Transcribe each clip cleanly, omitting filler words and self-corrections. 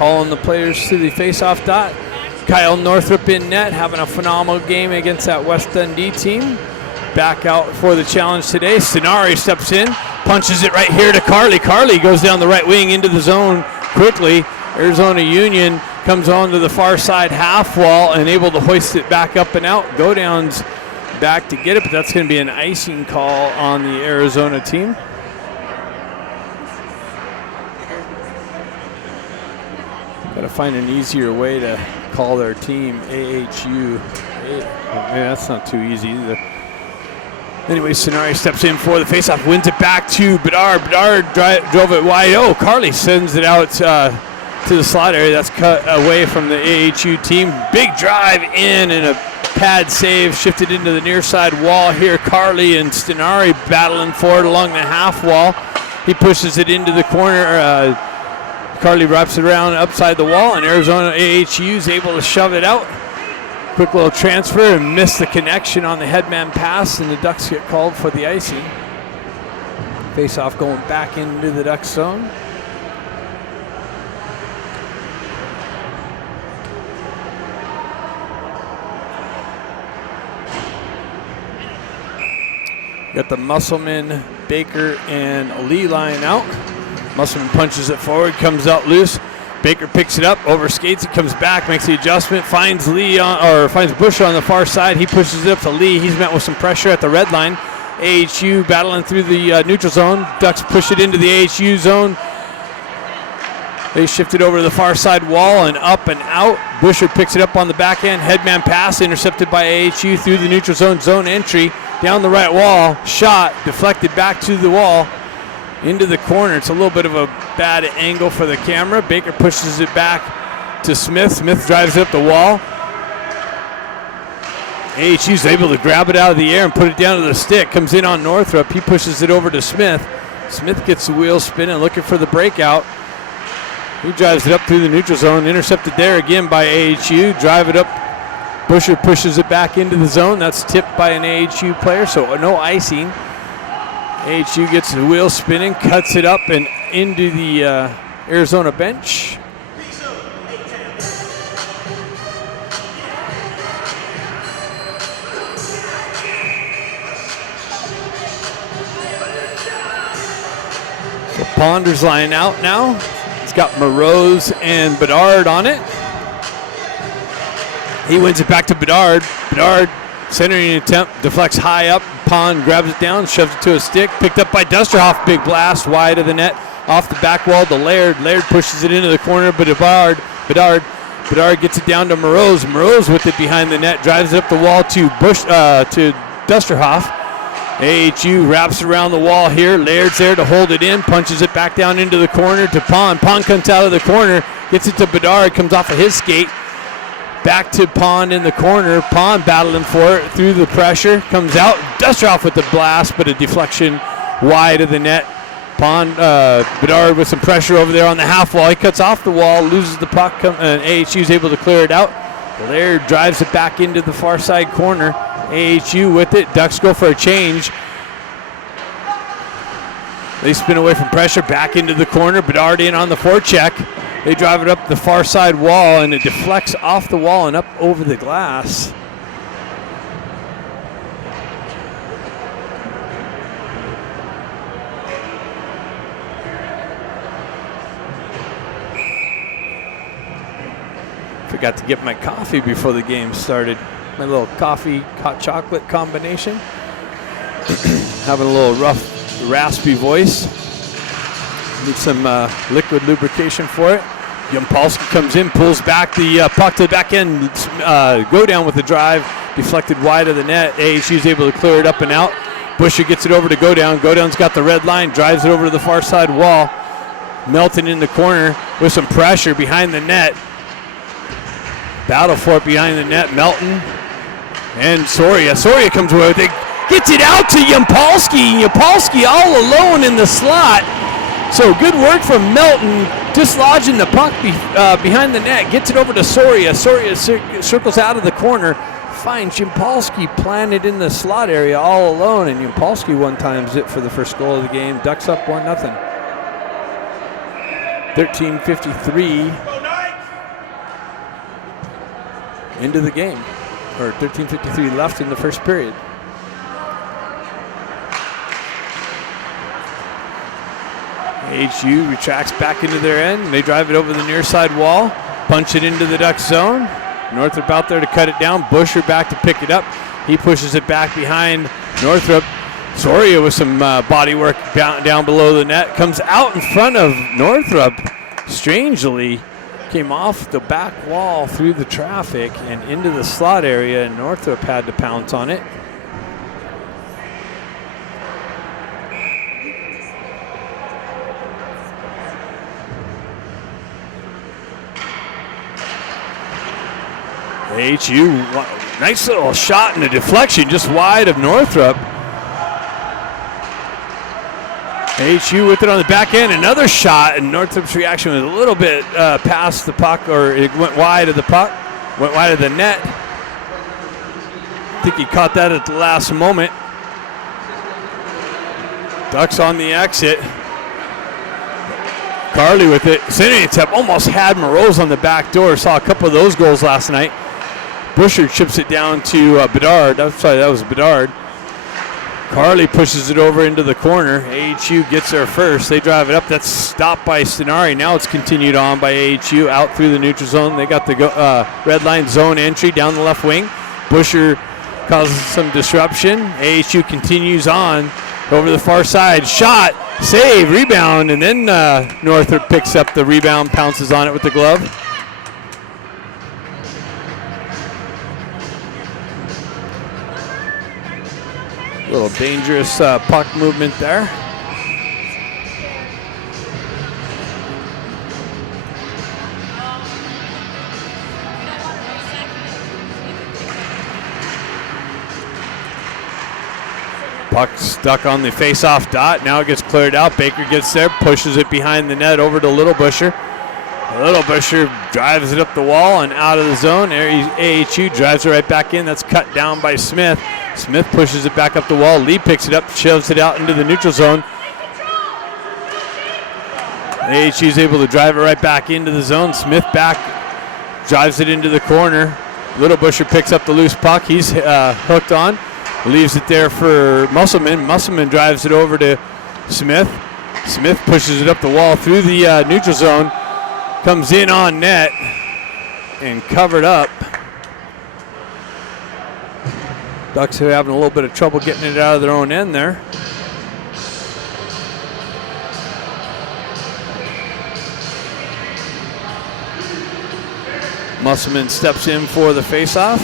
calling the players to the face-off dot. Kyle Northrup in net, having a phenomenal game against that West Dundee team. Back out for the challenge today. Stenari steps in, punches it right here to Carly. Carly goes down the right wing into the zone quickly. Arizona Union comes on to the far side half wall and able to hoist it back up and out. Go Downs back to get it, but that's going to be an icing call on the Arizona team. Got to find an easier way to call their team AHU. That's not too easy. Anyway, Stenari steps in for the faceoff, wins it back to Bedard. Bedard drove it wide. Oh, Carly sends it out to the slot area. That's cut away from the AHU team. Big drive in and a pad save, shifted into the near side wall here. Carly and Stenari battling for it along the half wall. He pushes it into the corner. Carly wraps it around upside the wall, and Arizona AHU is able to shove it out. Quick little transfer and miss the connection on the headman pass, and the Ducks get called for the icing. Face-off going back into the Ducks zone. Got the Musselman, Baker, and Lee line out. Musselman punches it forward, comes out loose. Baker picks it up, overskates it, comes back, makes the adjustment, finds finds Bush on the far side. He pushes it up to Lee. He's met with some pressure at the red line. AHU battling through the neutral zone. Ducks push it into the AHU zone. They shift it over to the far side wall and up and out. Bouchard picks it up on the back end. Headman pass intercepted by AHU through the neutral zone entry. Down the right wall, shot, deflected back to the wall, into the corner. It's a little bit of a bad angle for the camera. Baker pushes it back to Smith. Smith drives it up the wall. AHU's able to grab it out of the air and put it down to the stick. Comes in on Northrup. He pushes it over to Smith. Smith gets the wheels spinning, looking for the breakout. He drives it up through the neutral zone, intercepted there again by AHU. Drive it up. Busher pushes it back into the zone. That's tipped by an AHU player, so no icing. AHU gets the wheel spinning, cuts it up and into the Arizona bench. So Ponder's line out now. It's got Morose and Bedard on it. He wins it back to Bedard. Bedard, centering attempt, deflects high up. Pond grabs it down, shoves it to a stick. Picked up by Dusterhoff. Big blast wide of the net. Off the back wall to Laird. Laird pushes it into the corner, but Bedard gets it down to Morose. Morose with it behind the net, drives it up the wall to Dusterhoff. AHU wraps around the wall here. Laird's there to hold it in, punches it back down into the corner to Pond. Pond comes out of the corner, gets it to Bedard, comes off of his skate. Back to Pond in the corner. Pond battling for it through the pressure. Comes out. Dusterhoff with the blast, but a deflection wide of the net. Pond, Bedard with some pressure over there on the half wall. He cuts off the wall, loses the puck, and AHU's able to clear it out. Laird drives it back into the far side corner. AHU with it. Ducks go for a change. They spin away from pressure, back into the corner. Bedard in on the forecheck. They drive it up the far side wall, and it deflects off the wall and up over the glass. Forgot to get my coffee before the game started. My little coffee, hot chocolate combination. Having a little rough, raspy voice. Need some liquid lubrication for it. Yampolsky comes in, pulls back the puck to the back end. Go down with the drive, deflected wide of the net. AHU's able to clear it up and out. Busher gets it over to Go Down. Go Down's got the red line, drives it over to the far side wall. Melton in the corner with some pressure behind the net. Battle for it behind the net. Melton and Soria. Soria comes with it. Gets it out to Yampolsky. Yampolsky all alone in the slot. So good work from Melton, dislodging the puck behind the net. Gets it over to Soria. Soria circles out of the corner. Finds Yampolsky planted in the slot area all alone. And Yampolsky one-times it for the first goal of the game. Ducks up 1-0. 13:53 into the game, or 13:53 left in the first period. AHU retracts back into their end. They drive it over the near side wall, punch it into the Duck zone. Northrop out there to cut it down. Busher back to pick it up. He pushes it back behind Northrop. Soria with some body work down below the net. Comes out in front of Northrop. Strangely, came off the back wall through the traffic and into the slot area, and Northrop had to pounce on it. AHU, nice little shot and a deflection just wide of Northrop. AHU with it on the back end, another shot, and Northrop's reaction was a little bit past the puck, or it went wide of the puck, went wide of the net. I think he caught that at the last moment. Ducks on the exit. Carly with it, sending it up, almost had Moroz on the back door. Saw a couple of those goals last night. Busher chips it down to Bedard. Sorry, that was Bedard. Carly pushes it over into the corner. AHU gets there first. They drive it up. That's stopped by Stenari. Now it's continued on by AHU out through the neutral zone. They got the red line zone entry down the left wing. Busher causes some disruption. AHU continues on over the far side. Shot, save, rebound, and then Northrop picks up the rebound, pounces on it with the glove. A little dangerous puck movement there. Puck stuck on the face-off dot. Now it gets cleared out. Baker gets there, pushes it behind the net over to Little Busher. Little Busher drives it up the wall and out of the zone. AHU drives it right back in. That's cut down by Smith. Smith pushes it back up the wall. Lee picks it up, shoves it out into the neutral zone. AHU is able to drive it right back into the zone. Smith back, drives it into the corner. Little Busher picks up the loose puck. He's hooked on. Leaves it there for Musselman. Musselman drives it over to Smith. Smith pushes it up the wall through the neutral zone. Comes in on net and covered up. Ducks are having a little bit of trouble getting it out of their own end there. Musselman steps in for the faceoff.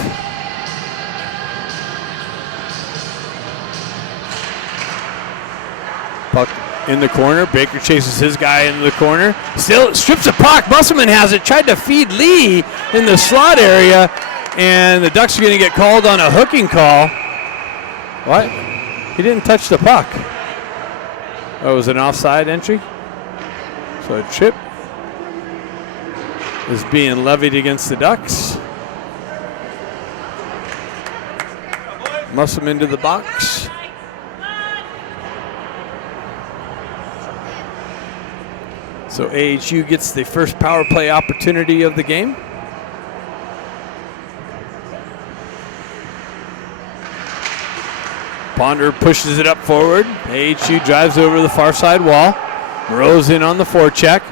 Puck in the corner. Baker chases his guy into the corner. Still strips the puck. Musselman has it. Tried to feed Lee in the slot area. And the Ducks are going to get called on a hooking call. What? He didn't touch the puck. Oh, it was an offside entry. So a trip is being levied against the Ducks. Musselman into the box. So AHU gets the first power play opportunity of the game. Ponder pushes it up forward. AHU drives over the far side wall. Moroz in on the forecheck.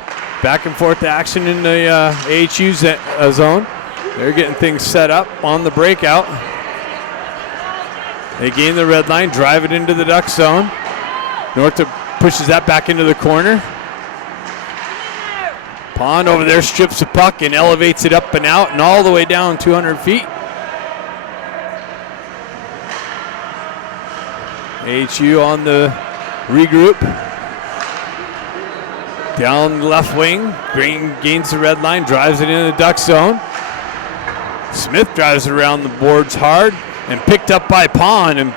Back and forth action in the AHU zone. They're getting things set up on the breakout. They gain the red line, drive it into the Duck zone. Northrop pushes that back into the corner. Pond over there strips the puck and elevates it up and out and all the way down 200 feet. AHU on the regroup. Down the left wing. Green gains the red line, drives it into the Duck zone. Smith drives it around the boards hard and picked up by Pond and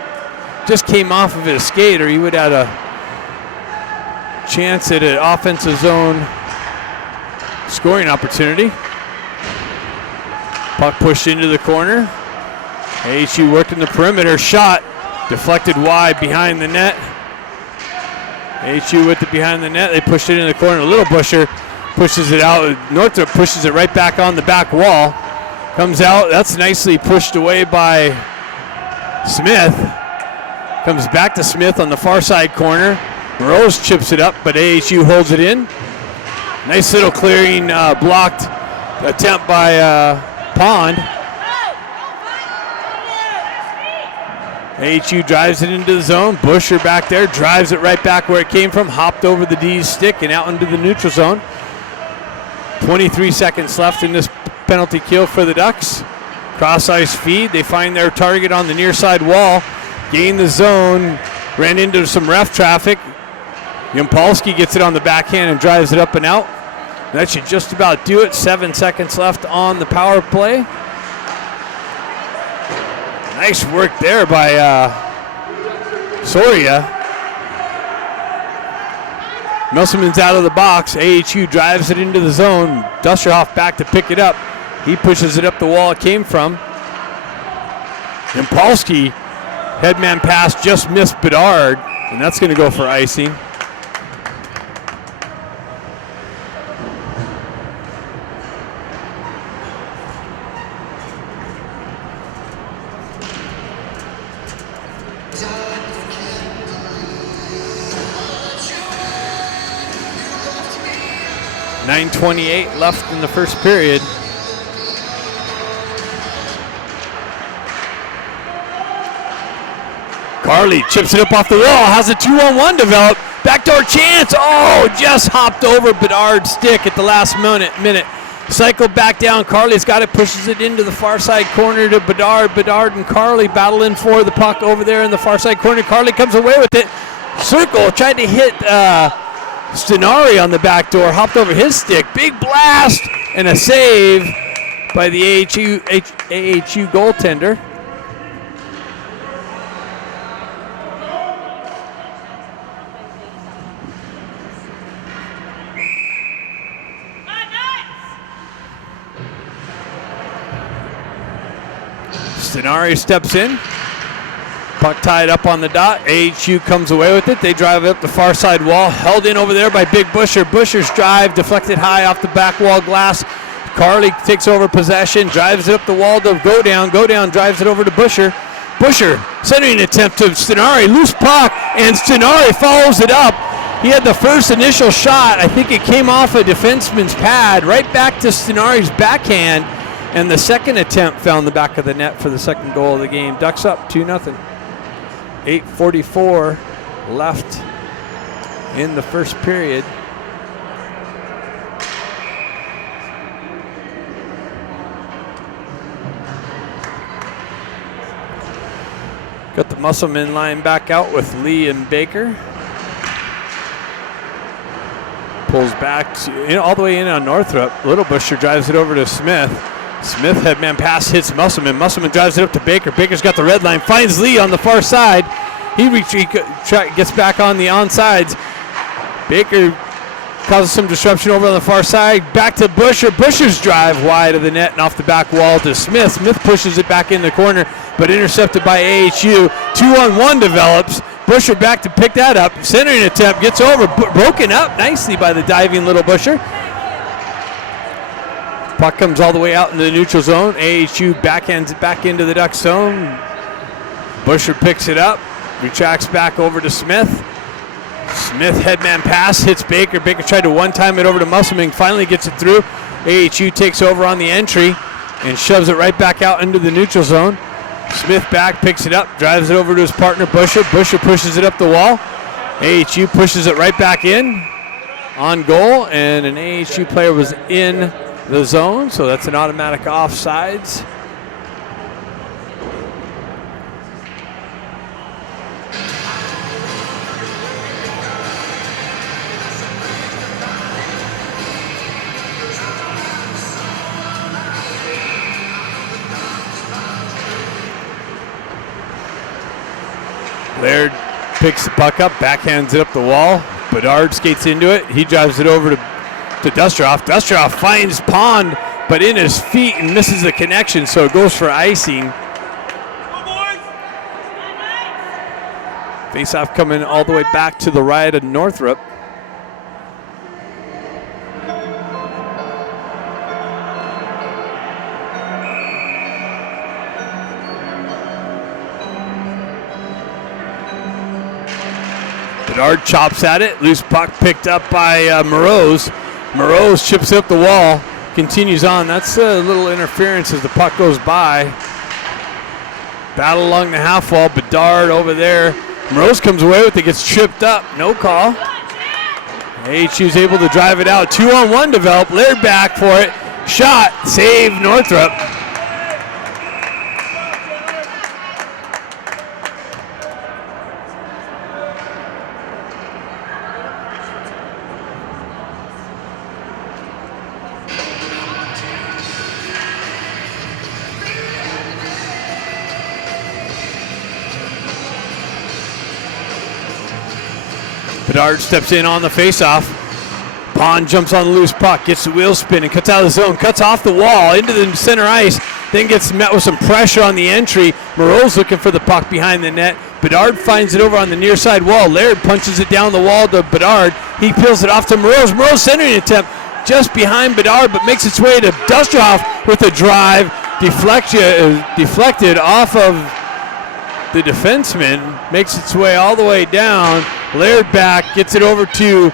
just came off of his skate, or he would have had a chance at an offensive zone scoring opportunity. Puck pushed into the corner. AHU working the perimeter. Shot deflected wide behind the net. AHU with it behind the net. They pushed it in the corner. Little Busher pushes it out. Northrop pushes it right back on the back wall. Comes out. That's nicely pushed away by Smith. Comes back to Smith on the far side corner. Rose chips it up, but AHU holds it in. Nice little clearing blocked attempt by Pond. AHU drives it into the zone. Busher back there, drives it right back where it came from, hopped over the D's stick and out into the neutral zone. 23 seconds left in this penalty kill for the Ducks. Cross ice feed. They find their target on the near side wall. Gain the zone. Ran into some ref traffic. Yampolsky gets it on the backhand and drives it up and out. That should just about do it. 7 seconds left on the power play. Nice work there by Soria. Musselman's out of the box. AHU drives it into the zone. Dusterhoff back to pick it up. He pushes it up the wall it came from. Yampolsky, headman pass, just missed Bedard, and that's going to go for icing. .9:28 left in the first period. Carly chips it up off the wall, has a 2-on-1 develop. Backdoor chance, oh, just hopped over Bedard's stick at the last minute. Cycle back down, Carly's got it, pushes it into the far side corner to Bedard. Bedard and Carly battling for the puck over there in the far side corner. Carly comes away with it. Circle, tried to hit Stenari on the back door, hopped over his stick. Big blast and a save by the AHU goaltender. Stenari steps in. Puck tied up on the dot. AHU comes away with it. They drive it up the far side wall. Held in over there by Big Busher. Busher's drive deflected high off the back wall glass. Carly takes over possession, drives it up the wall to go down. Go down, drives it over to Busher. Busher, centering attempt to Stenari. Loose puck, and Stenari follows it up. He had the first initial shot. I think it came off a defenseman's pad, right back to Stenari's backhand. And the second attempt found the back of the net for the second goal of the game. Ducks up 2-0. 8:44 left in the first period. Got the Musselman line back out with Lee and Baker. Pulls back all the way in on Northrop. Little Busher drives it over to Smith. Smith headman pass hits Musselman. Musselman drives it up to Baker. Baker's got the red line. Finds Lee on the far side. He gets back on the onsides. Baker causes some disruption over on the far side. Back to Busher. Busher's drive wide of the net and off the back wall to Smith. Smith pushes it back in the corner, but intercepted by AHU. 2-on-1 develops. Busher back to pick that up. Centering attempt gets over. Broken up nicely by the diving Little Busher. Puck comes all the way out into the neutral zone. AHU backhands it back into the Duck zone. Busher picks it up, retracts back over to Smith. Smith headman pass, hits Baker. Baker tried to one-time it over to Musselman, finally gets it through. AHU takes over on the entry and shoves it right back out into the neutral zone. Smith back, picks it up, drives it over to his partner Busher. Busher pushes it up the wall. AHU pushes it right back in on goal, and an AHU player was in the zone, so that's an automatic offsides. Laird picks the puck up, backhands it up the wall. Bedard skates into it. He drives it over to Dusterhoff. Dusterhoff finds Pond, but in his feet and misses the connection, so it goes for icing. Face-off coming all the way back to the right of Northrop. Bedard chops at it. Loose puck picked up by Moroz. Moroz chips up the wall. Continues on. That's a little interference as the puck goes by. Battle along the half wall. Bedard over there. Moroz comes away with it. Gets tripped up. No call. AHU's able to drive it out. 2-on-1 develop. Laird back for it. Shot. Save Northrop. Bedard steps in on the faceoff. Pond jumps on the loose puck, gets the wheel spin and cuts out of the zone, cuts off the wall into the center ice, then gets met with some pressure on the entry. Moreau's looking for the puck behind the net. Bedard finds it over on the near side wall. Laird punches it down the wall to Bedard. He peels it off to Moreau. Moreau's centering attempt just behind Bedard, but makes its way to Dusterhoff with a drive. Deflected off of the defenseman, makes its way all the way down. Laird back, gets it over to,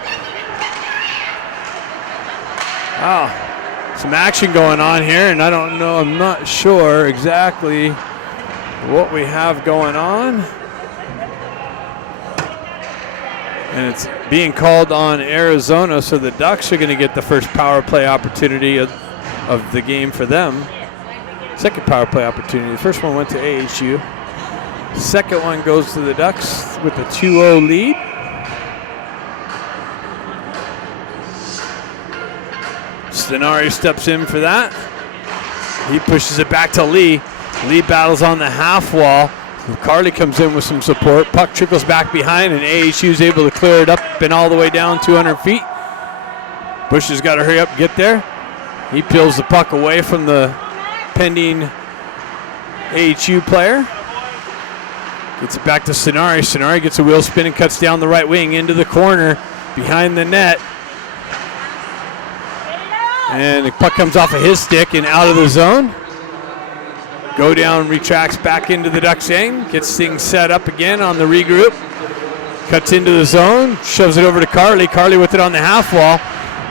some action going on here, and I don't know, I'm not sure exactly what we have going on. And it's being called on Arizona, so the Ducks are going to get the first power play opportunity of the game for them. Second power play opportunity. The first one went to AHU. Second one goes to the Ducks with a 2-0 lead. Stenari steps in for that. He pushes it back to Lee. Lee battles on the half wall. Carly comes in with some support. Puck trickles back behind, and AHU is able to clear it up and all the way down 200 feet. Bush has got to hurry up and get there. He peels the puck away from the pending AHU player. Gets it back to Stenari. Stenari gets a wheel spin and cuts down the right wing into the corner behind the net. And the puck comes off of his stick and out of the zone. Go down, retracts back into the Ducks end. Gets things set up again on the regroup. Cuts into the zone, shoves it over to Carly. Carly with it on the half wall.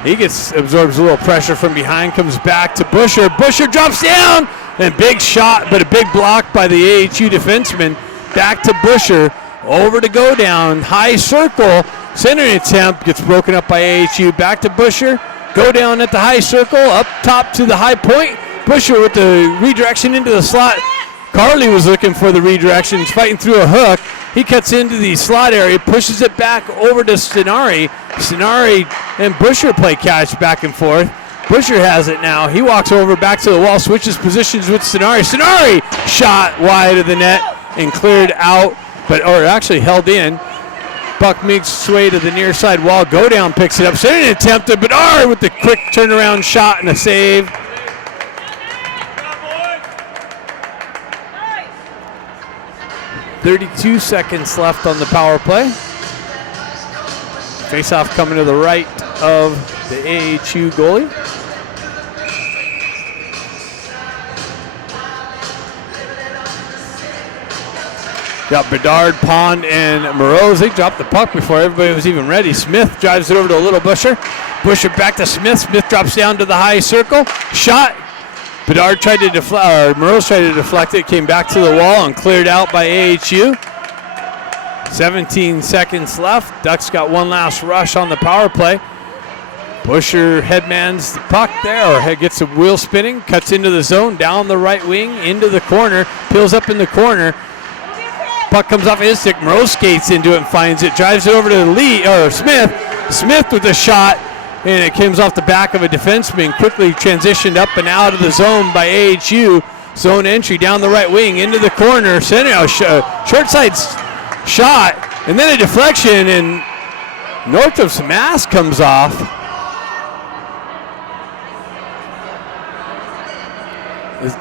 He absorbs a little pressure from behind, comes back to Busher. Busher drops down, and big shot, but a big block by the AHU defenseman. Back to Busher, over to go down, high circle, centering attempt, gets broken up by AHU. Back to Busher, go down at the high circle, up top to the high point. Busher with the redirection into the slot. Carly was looking for the redirection, he's fighting through a hook. He cuts into the slot area, pushes it back over to Stenari. Stenari and Busher play catch back and forth. Busher has it now. He walks over back to the wall, switches positions with Stenari. Stenari shot wide of the net and cleared out, or actually held in. Puck makes its way to the near side wall. Go down picks it up. Sending an attempt to Bedard with the quick turnaround shot and a save. .32 seconds left on the power play. Face-off coming to the right of the AHU goalie. Got Bedard, Pond, and Moroz. They dropped the puck before everybody was even ready. Smith drives it over to a little Busher. Busher back to Smith. Smith drops down to the high circle. Shot. Bedard tried to deflect, or Moroz tried to deflect it. Came back to the wall and cleared out by AHU. 17 seconds left. Ducks got one last rush on the power play. Busher headmans the puck there, or gets the wheel spinning. Cuts into the zone, down the right wing, into the corner. Peels up in the corner. Puck comes off his stick. Moroz skates into it and finds it. Drives it over to Smith. Smith with a shot, and it comes off the back of a defenseman. Quickly transitioned up and out of the zone by AHU. Zone entry down the right wing into the corner. Center, short side shot, and then a deflection, and Northrop's mask comes off.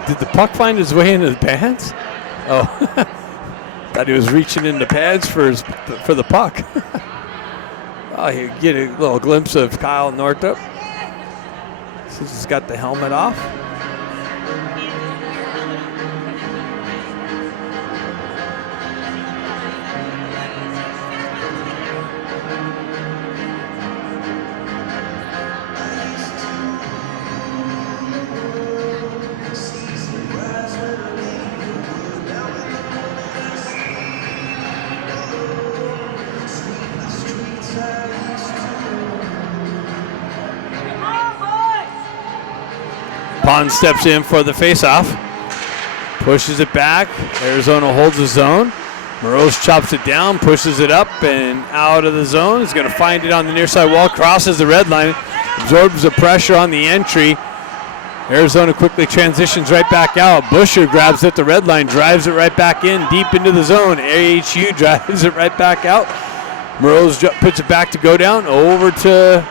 Did the puck find its way into the pads? Oh. Thought he was reaching in the pads for the puck. Oh, you get a little glimpse of Kyle Northrop. He's got the helmet off. Pond steps in for the faceoff. Pushes it back. Arizona holds the zone. Moroz chops it down, pushes it up and out of the zone. He's going to find it on the near side wall, crosses the red line, absorbs the pressure on the entry. Arizona quickly transitions right back out. Busher grabs at the red line, drives it right back in, deep into the zone. AHU drives it right back out. Moroz puts it back to go down, over to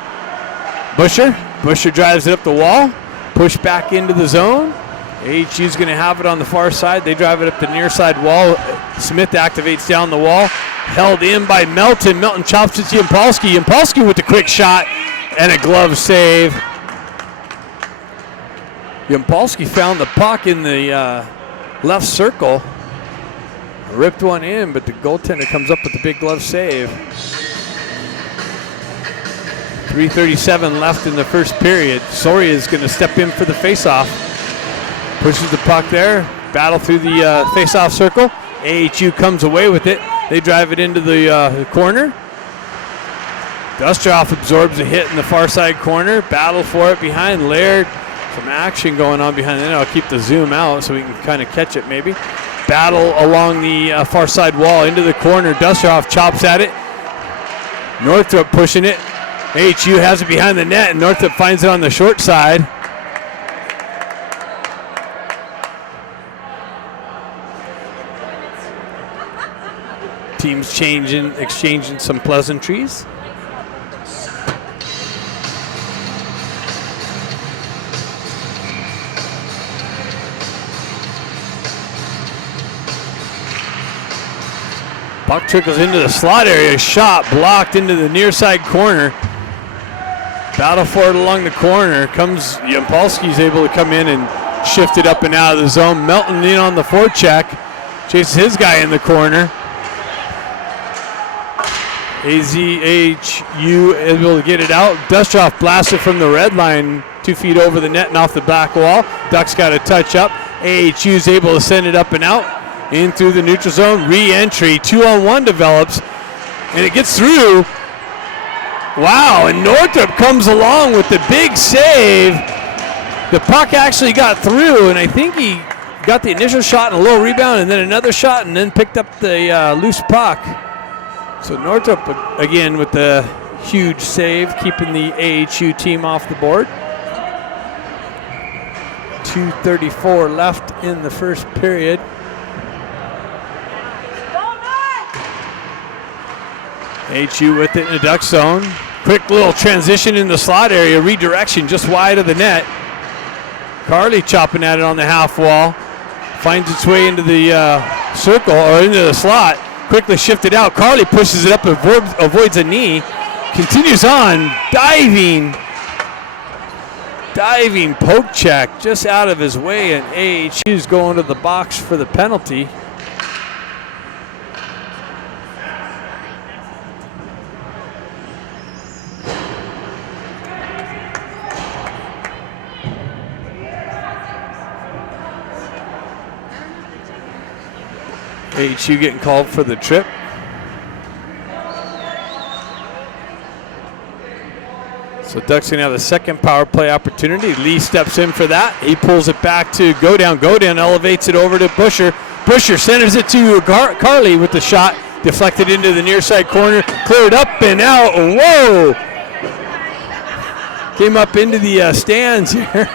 Busher. Busher drives it up the wall, push back into the zone. AHU's going to have it on the far side. They drive it up the near side wall. Smith activates down the wall. Held in by Melton. Melton chops it to Yampolsky. Yampolsky with the quick shot and a glove save. Yampolsky found the puck in the left circle. Ripped one in, but the goaltender comes up with the big glove save. 3:37 left in the first period. Soria is going to step in for the faceoff. Pushes the puck there, battle through the face-off circle. AHU comes away with it. They drive it into the corner. Dusteroff absorbs a hit in the far side corner. Battle for it behind Laird. Some action going on behind there. I'll keep the zoom out so we can kind of catch it maybe. Battle along the far side wall into the corner. Dusteroff chops at it. Northrop pushing it. AHU has it behind the net, and Northrop finds it on the short side. Teams exchanging some pleasantries. Puck trickles into the slot area. Shot blocked into the near side corner. Battle for it along the corner. Yampolsky's able to come in and shift it up and out of the zone. Melton in on the forecheck. Chases his guy in the corner. AZHU able to get it out. Dusteroff blasted from the red line, 2 feet over the net and off the back wall. Ducks got a touch up. AHU's able to send it up and out. In through the neutral zone. Re-entry. 2-on-1 develops. And it gets through. Wow, and Northrop comes along with the big save. The puck actually got through, and I think he got the initial shot and a little rebound and then another shot and then picked up the loose puck. So Northrop, again, with the huge save, keeping the AHU team off the board. 2:34 left in the first period. AHU with it in the duck zone. Quick little transition in the slot area, redirection just wide of the net. Carly chopping at it on the half wall. Finds its way into the circle or into the slot. Quickly shifted out. Carly pushes it up, avoids a knee. Continues on, diving poke check just out of his way, and AHU's going to the box for the penalty. AHU getting called for the trip. So Ducks gonna have a second power play opportunity. Lee steps in for that. He pulls it back to Godown. Godown elevates it over to Busher. Busher centers it to Carly with the shot. Deflected into the near side corner. Cleared up and out. Whoa! Came up into the stands here.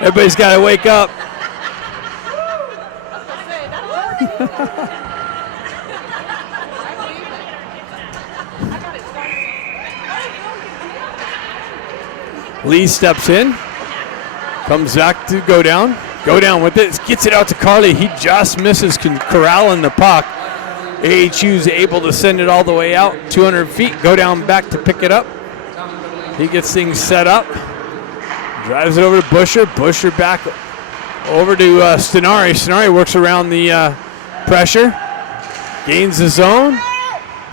Everybody's got to wake up. Lee steps in, comes back to Godown. Godown with it, gets it out to Carly. He just misses corralling the puck. AHU's able to send it all the way out, 200 feet. Godown back to pick it up. He gets things set up. Drives it over to Busher. Busher back over to Stenari. Stenari works around the pressure. Gains the zone.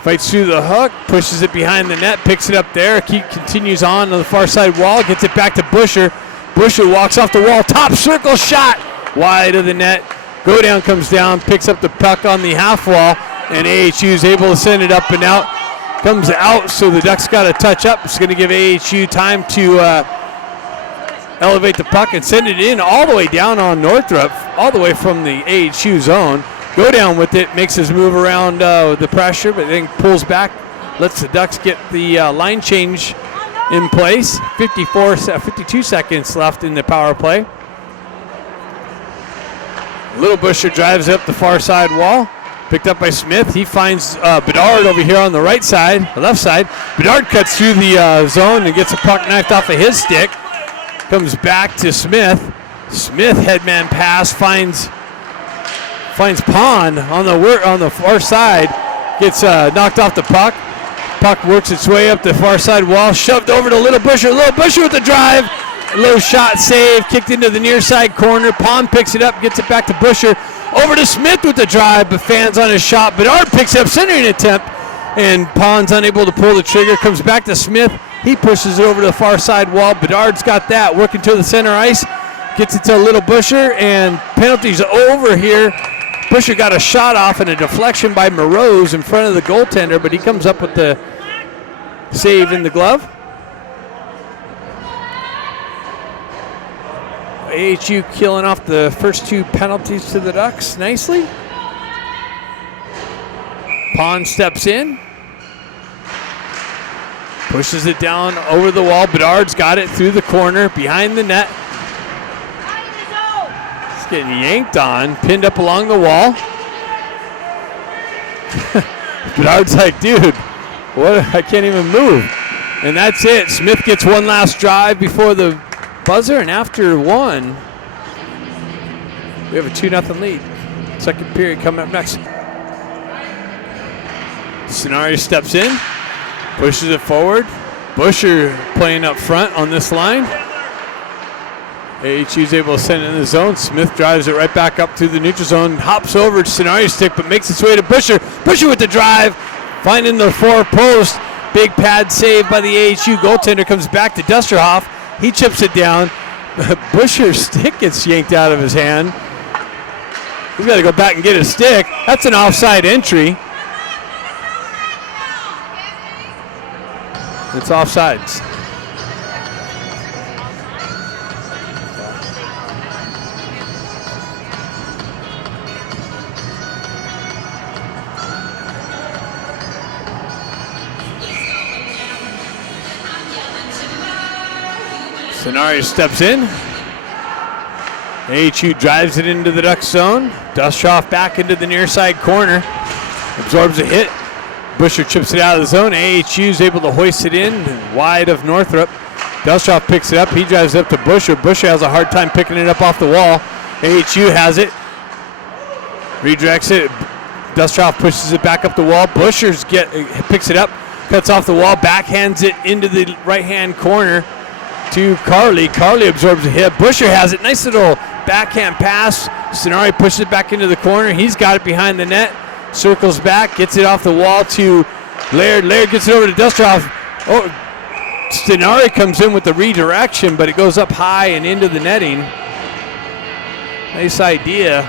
Fights through the hook. Pushes it behind the net. Picks it up there. Continues on to the far side wall. Gets it back to Busher. Busher walks off the wall. Top circle shot. Wide of the net. Godown comes down. Picks up the puck on the half wall. And AHU is able to send it up and out. Comes out, so the Ducks got to touch up. It's going to give AHU time to elevate the puck and send it in all the way down on Northrop, all the way from the AHU zone. Go down with it, makes his move around the pressure, but then pulls back, lets the Ducks get the line change in place. 52 seconds left in the power play. Little Busher drives up the far side wall. Picked up by Smith. He finds Bedard over here on the right side, the left side. Bedard cuts through the zone and gets a puck knifed off of his stick. Comes back to Smith. Smith headman pass finds Pond on the far side. Gets knocked off the puck. Puck works its way up the far side wall. Shoved over to Little Busher. Little Busher with the drive. A low shot save. Kicked into the near side corner. Pond picks it up. Gets it back to Busher. Over to Smith with the drive, but fans on his shot. Bedard picks up centering attempt, and Pond's unable to pull the trigger. Comes back to Smith. He pushes it over to the far side wall. Bedard's got that. Working to the center ice. Gets it to Little Busher, and penalty's over here. Busher got a shot off and a deflection by Moroz in front of the goaltender, but he comes up with the save in the glove. AHU killing off the first two penalties to the Ducks nicely. Pond steps in. Pushes it down over the wall. Bedard's got it through the corner behind the net. It's getting yanked on, pinned up along the wall. Bedard's like, dude, what? I can't even move. And that's it. Smith gets one last drive before the buzzer, and after one, we have a 2-0 lead. Second period coming up next. Scenario steps in, pushes it forward. Busher playing up front on this line. AHU's able to send it in the zone. Smith drives it right back up through the neutral zone, hops over to Scenario stick, but makes its way to Busher. Busher with the drive, finding the far post. Big pad save by the AHU goaltender. Comes back to Dusterhoff. He chips it down. Busher's stick gets yanked out of his hand. He's got to go back and get his stick. That's an offside entry. It's offsides. Scenario steps in. AHU drives it into the Duck zone. Dustroff back into the near side corner. Absorbs a hit. Busher chips it out of the zone. AHU's able to hoist it in wide of Northrop. Dustroff picks it up. He drives it up to Busher. Busher has a hard time picking it up off the wall. AHU has it. Redirects it. Dustroff pushes it back up the wall. Busher picks it up, cuts off the wall, backhands it into the right-hand corner to Carly. Carly absorbs a hit. Busher has it. Nice little backhand pass. Scenario pushes it back into the corner. He's got it behind the net. Circles back. Gets it off the wall to Laird. Laird gets it over to Dustroff. Oh, Scenario comes in with the redirection, but it goes up high and into the netting. Nice idea.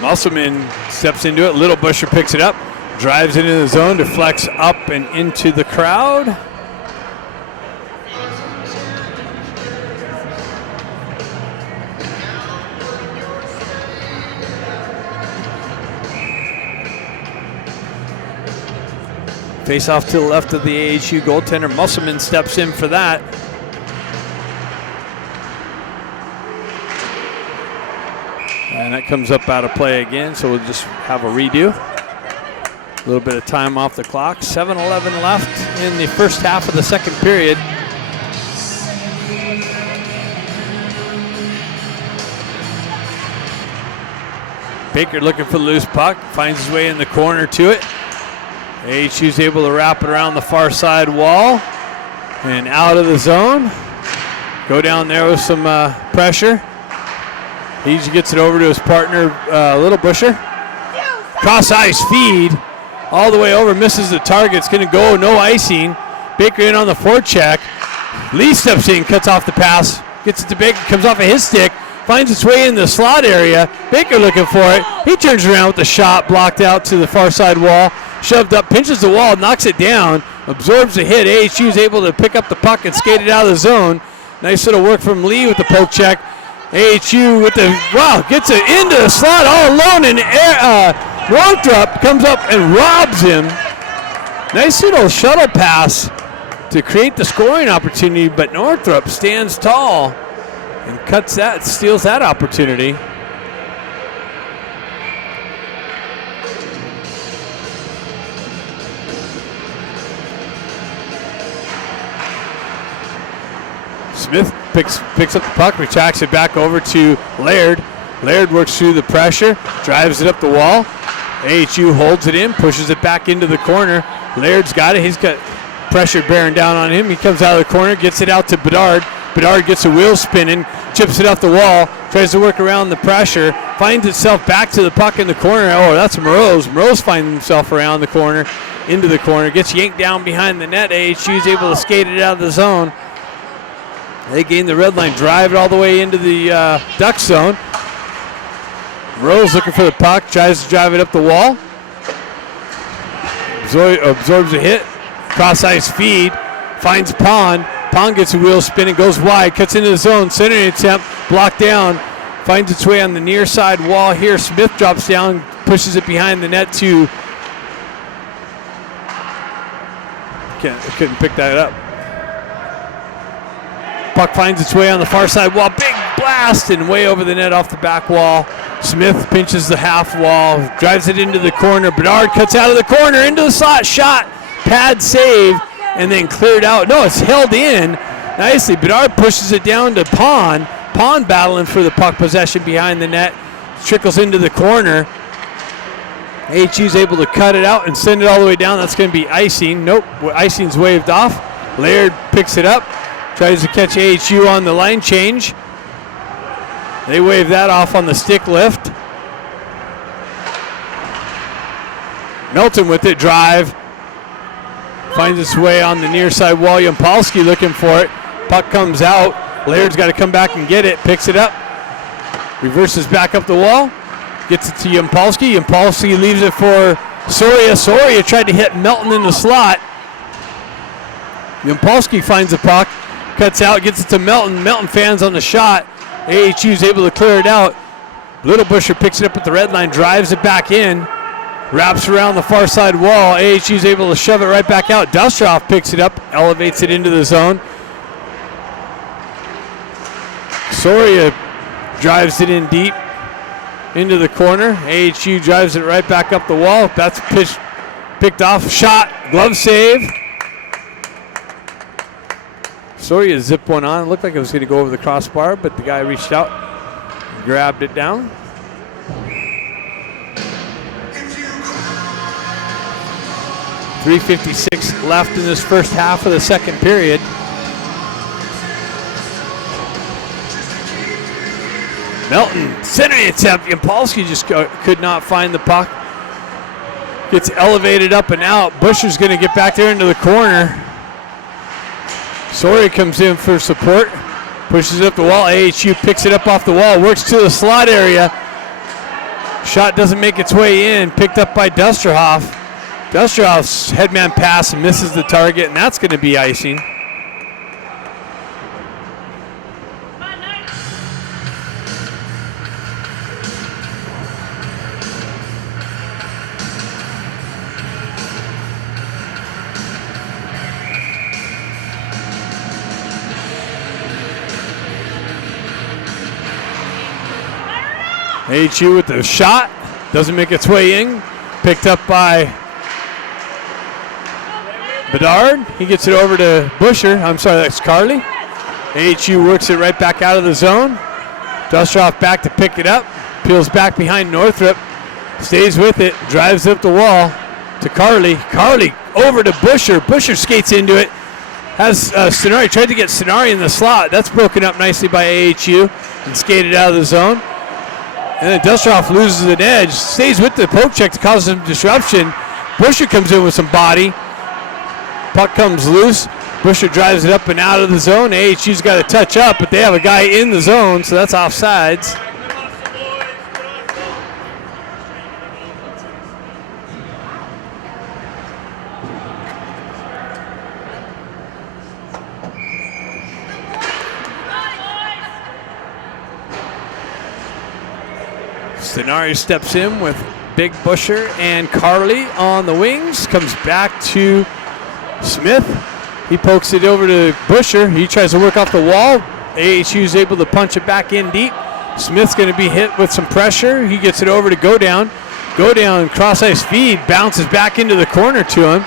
Musselman steps into it. Little Busher picks it up, drives it into the zone, deflects up and into the crowd. Face off to the left of the AHU goaltender. Musselman steps in for that. And that comes up out of play again, so we'll just have a redo. A little bit of time off the clock. 7:11 left in the first half of the second period. Baker looking for the loose puck, finds his way in the corner to it. AHU's able to wrap it around the far side wall and out of the zone. Go down there with some pressure. He gets it over to his partner, Little Busher. Cross ice feed all the way over, misses the target. It's going to go, no icing. Baker in on the forecheck. Lee steps in, cuts off the pass, gets it to Baker, comes off of his stick, finds its way in the slot area. Baker looking for it. He turns around with the shot, blocked out to the far side wall, shoved up, pinches the wall, knocks it down, absorbs the hit. AHU is able to pick up the puck and skate it out of the zone. Nice little work from Lee with the poke check. AHU with the, gets it into the slot all alone, and Northrup comes up and robs him. Nice little shuttle pass to create the scoring opportunity, but Northrup stands tall and steals that opportunity. Smith picks up the puck, retracts it back over to Laird. Laird works through the pressure, drives it up the wall. AHU holds it in, pushes it back into the corner. Laird's got it. He's got pressure bearing down on him. He comes out of the corner, gets it out to Bedard. Bedard gets a wheel spinning, chips it off the wall, tries to work around the pressure, finds itself back to the puck in the corner. Oh, that's Morose. Morose finds himself around the corner, into the corner, gets yanked down behind the net. AHU is able to skate it out of the zone. They gain the red line, drive it all the way into the Duck zone. Rose looking for the puck, tries to drive it up the wall. Absorbs a hit, cross ice feed, finds Pond. Pond gets a wheel spin and goes wide, cuts into the zone, centering attempt, blocked down, finds its way on the near side wall here. Smith drops down, pushes it behind the net to, couldn't pick that up. Puck finds its way on the far side wall. Big blast and way over the net off the back wall. Smith pinches the half wall, drives it into the corner. Bedard cuts out of the corner into the slot. Shot, pad save, and then cleared out. No, it's held in nicely. Bedard pushes it down to Pond. Pond battling for the puck possession behind the net. Trickles into the corner. AHU's able to cut it out and send it all the way down. That's going to be icing. Nope, icing's waved off. Laird picks it up. Tries to catch AHU on the line change. They wave that off on the stick lift. Melton with it, drive. Finds its way on the near side wall. Yampolsky looking for it. Puck comes out. Laird's got to come back and get it. Picks it up. Reverses back up the wall. Gets it to Yampolsky. Yampolsky leaves it for Soria. Soria tried to hit Melton in the slot. Yampolsky finds the puck. Cuts out, gets it to Melton. Melton fans on the shot. AHU is able to clear it out. Little Busher picks it up at the red line, drives it back in, wraps around the far side wall. AHU is able to shove it right back out. Dustroff picks it up, elevates it into the zone. Soria drives it in deep into the corner. AHU drives it right back up the wall. That's picked off. Shot, glove save. Soria zipped one on. It looked like it was going to go over the crossbar, but the guy reached out, grabbed it down. .356 left in this first half of the second period. Melton, centering attempt. Yampolsky just could not find the puck. Gets elevated up and out. Busher's going to get back there into the corner. Soria comes in for support, pushes it up the wall. AHU picks it up off the wall, works to the slot area. Shot doesn't make its way in, picked up by Dusterhoff. Dusterhoff's headman pass misses the target, and that's going to be icing. AHU with the shot, doesn't make its way in. Picked up by Bedard. He gets it over to Busher. I'm sorry, that's Carley. AHU works it right back out of the zone. Dustroff back to pick it up. Peels back behind Northrup. Stays with it, drives up the wall to Carley. Carley over to Busher. Busher skates into it. Has Stenari, tried to get Stenari in the slot. That's broken up nicely by AHU and skated out of the zone. And then Dustroff loses an edge, stays with the poke check to cause some disruption. Busher comes in with some body. Puck comes loose. Busher drives it up and out of the zone. AHU's got to touch up, but they have a guy in the zone, so that's offsides. Stenari steps in with Big Busher and Carly on the wings. Comes back to Smith. He pokes it over to Busher. He tries to work off the wall. AHU's able to punch it back in deep. Smith's going to be hit with some pressure. He gets it over to Go Down. Go Down, cross ice feed, bounces back into the corner to him.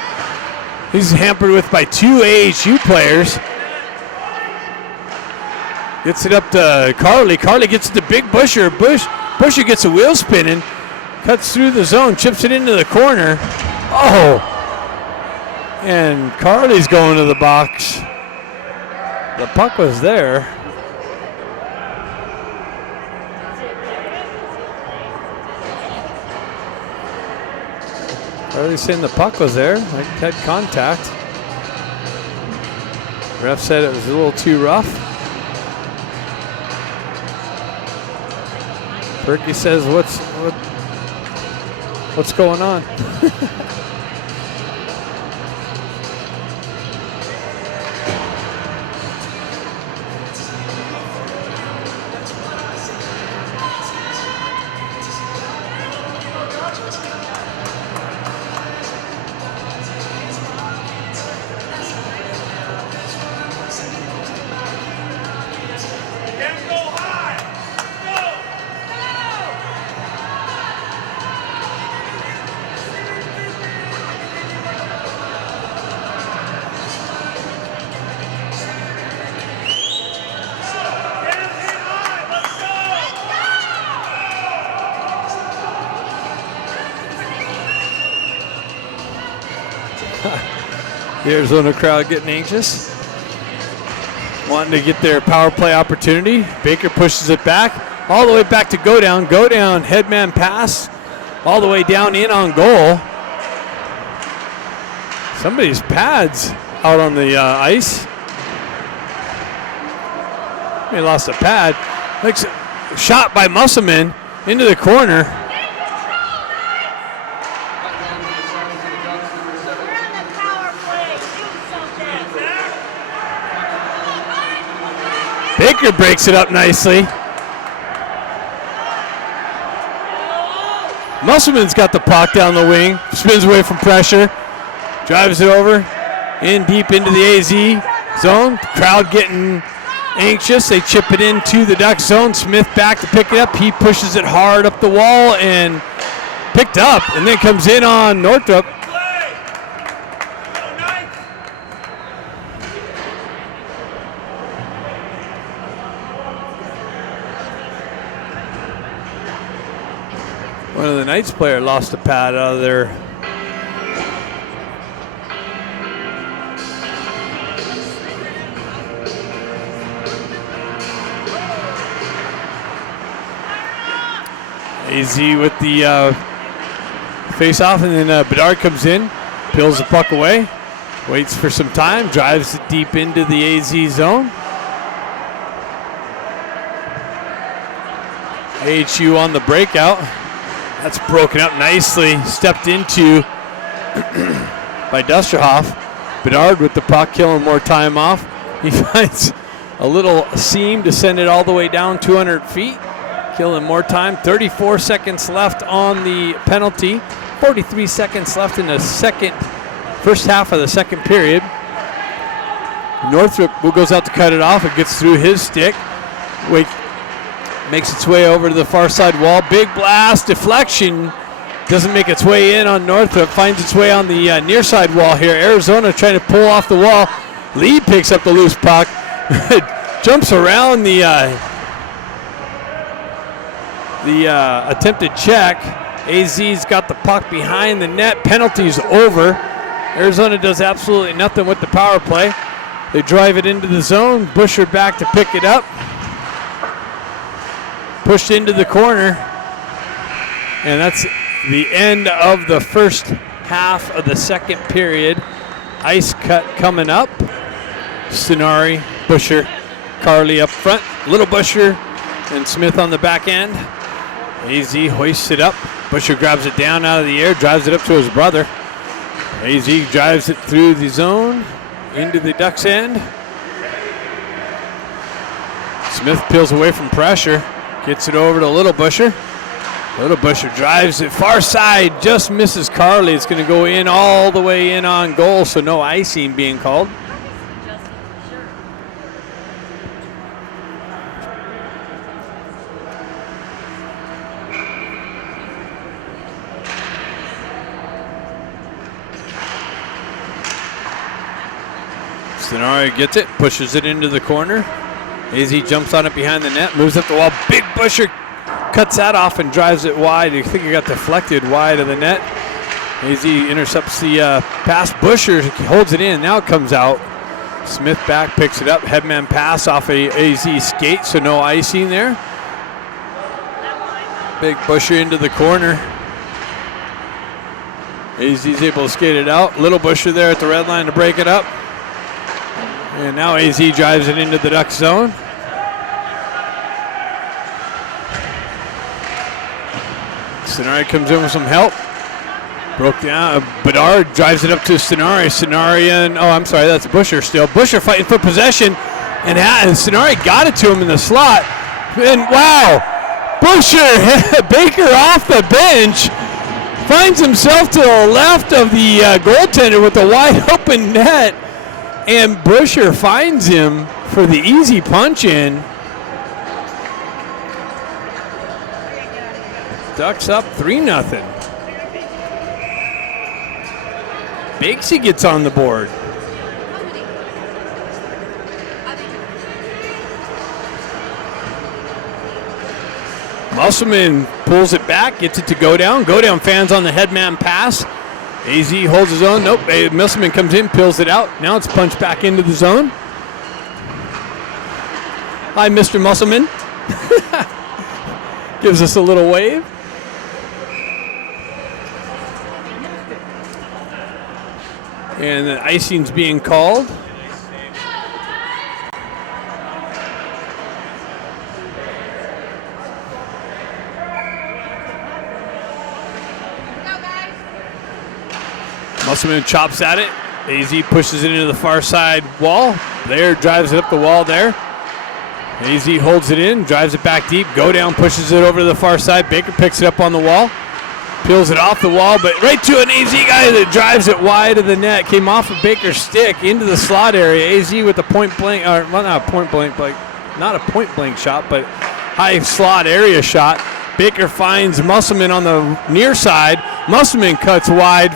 He's hampered with by 2 AHU players. Gets it up to Carly. Carly gets it to Big Busher. Busher gets a wheel spinning, cuts through the zone, chips it into the corner. Oh! And Carly's going to the box. The puck was there. Carly's saying the puck was there. Like had contact. Ref said it was a little too rough. Berkey says, what's going on? The Arizona crowd getting anxious, wanting to get their power play opportunity. Baker pushes it back, all the way back to Go Down. Go Down, headman pass, all the way down in on goal. Somebody's pads out on the ice. They lost a pad. Shot by Musselman into the corner. Baker breaks it up nicely. Musselman's got the puck down the wing, spins away from pressure, drives it over, in deep into the AZ zone. Crowd getting anxious. They chip it into the Duck zone. Smith back to pick it up. He pushes it hard up the wall and picked up, and then comes in on Northrop. One of the Knights player lost a pad out of there. AZ with the face-off, and then Bedard comes in, peels the puck away, waits for some time, drives it deep into the AZ zone. AHU on the breakout. That's broken up nicely, stepped into by Dusterhoff. Bedard with the puck, killing more time off. He finds a little seam to send it all the way down 200 feet, killing more time. 34 seconds left on the penalty. 43 seconds left in the first half of the second period. Northrop goes out to cut it off. It gets through his stick. Makes its way over to the far side wall. Big blast, deflection. Doesn't make its way in on Northrop. Finds its way on the near side wall here. Arizona trying to pull off the wall. Lee picks up the loose puck. Jumps around the attempted check. AZ's got the puck behind the net. Penalty's over. Arizona does absolutely nothing with the power play. They drive it into the zone. Busher back to pick it up. Pushed into the corner. And that's the end of the first half of the second period. Ice cut coming up. Stenari, Busher, Carly up front, Little Busher, and Smith on the back end. AZ hoists it up. Busher grabs it down out of the air, drives it up to his brother. AZ drives it through the zone, into the Ducks end. Smith peels away from pressure, gets it over to Little Busher. Little Busher drives it far side, just misses Carly. It's going to go in all the way in on goal, so no icing being called. Stenari gets it, pushes it into the corner. AZ jumps on it behind the net, moves up the wall. Big Busher cuts that off and drives it wide. I think it got deflected wide of the net. AZ intercepts the pass. Busher holds it in. Now it comes out. Smith back, picks it up. Headman pass off a AZ skate, so no icing there. Big Busher into the corner. AZ's able to skate it out. Little Busher there at the red line to break it up. And now AZ drives it into the Duck zone. Stenari comes in with some help. Broke down. Bedard drives it up to Stenari. Stenari and, that's Busher still. Busher fighting for possession. And Stenari got it to him in the slot. And wow, Busher, Baker off the bench, finds himself to the left of the goaltender with a wide open net. And Busher finds him for the easy punch in. Ducks up 3-0. Bakesy gets on the board. Musselman pulls it back, gets it to go down. Go down fans on the headman pass. AZ holds his own. Nope, Musselman comes in, peels it out. Now it's punched back into the zone. Hi, Mr. Musselman. Gives us a little wave. And the icing's being called. Musselman chops at it. AZ pushes it into the far side wall. There, drives it up the wall there. AZ holds it in, drives it back deep. Go down, pushes it over to the far side. Baker picks it up on the wall. Peels it off the wall, but right to an AZ guy that drives it wide of the net. Came off of Baker's stick into the slot area. AZ with a point blank, or well, not a point blank, like not a point blank shot, but high slot area shot. Baker finds Musselman on the near side. Musselman cuts wide,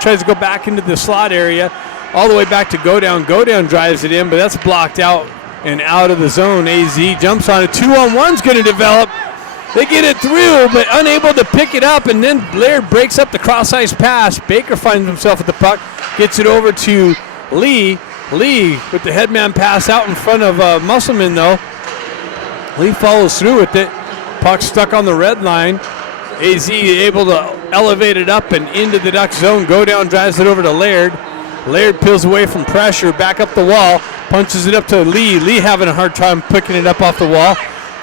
tries to go back into the slot area, all the way back to Go Down. Go Down drives it in, but that's blocked out and out of the zone. AZ jumps on it. 2-on-1's going to develop. They get it through, but unable to pick it up, and then Laird breaks up the cross-ice pass. Baker finds himself at the puck, gets it over to Lee. Lee with the headman pass out in front of Musselman, though. Lee follows through with it. Puck stuck on the red line. AZ able to elevate it up and into the Duck zone. Go Down drives it over to Laird. Laird peels away from pressure, back up the wall, punches it up to Lee. Lee having a hard time picking it up off the wall.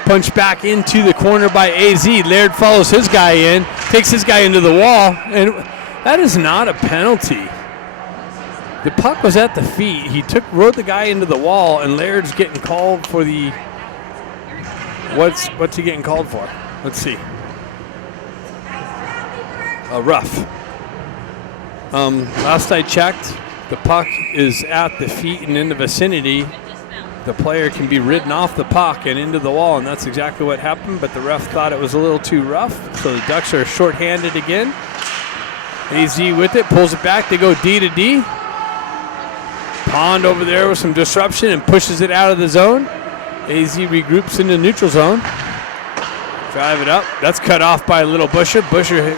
Punch back into the corner by AZ. Laird follows his guy in, takes his guy into the wall, and that is not a penalty. The puck was at the feet. He rode the guy into the wall, and Laird's getting called for the. What's he getting called for? Let's see. A rough. Last I checked, the puck is at the feet and in the vicinity. The player can be ridden off the puck and into the wall, and that's exactly what happened, but the ref thought it was a little too rough, so the Ducks are shorthanded again. AZ with it, pulls it back. They go D to D. Pond over there with some disruption and pushes it out of the zone. AZ regroups in the neutral zone. Drive it up. That's cut off by Little Busher. Busher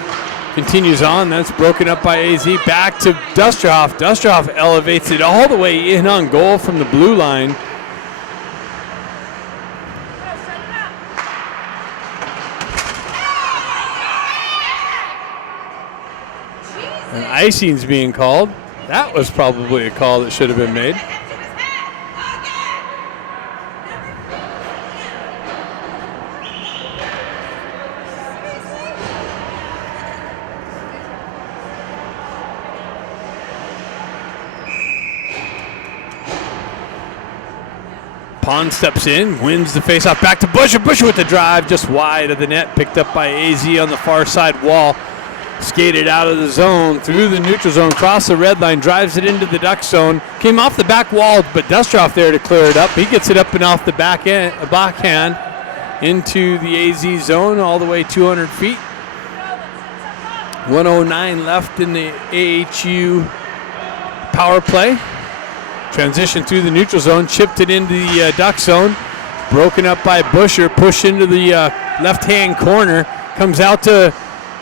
continues on. That's broken up by AZ. Back to Dusterhoff. Dusterhoff elevates it all the way in on goal from the blue line. And icing's being called. That was probably a call that should have been made. Hahn steps in, wins the faceoff, back to Busher. Busher with the drive, just wide of the net, picked up by AZ on the far side wall. Skated out of the zone, through the neutral zone, across the red line, drives it into the Duck zone. Came off the back wall, but Dustrov there to clear it up. He gets it up and off the backhand into the AZ zone, all the way 200 feet. 1:09 left in the AHU power play. Transition through the neutral zone, chipped it into the Duck zone. Broken up by Busher, pushed into the left-hand corner. Comes out to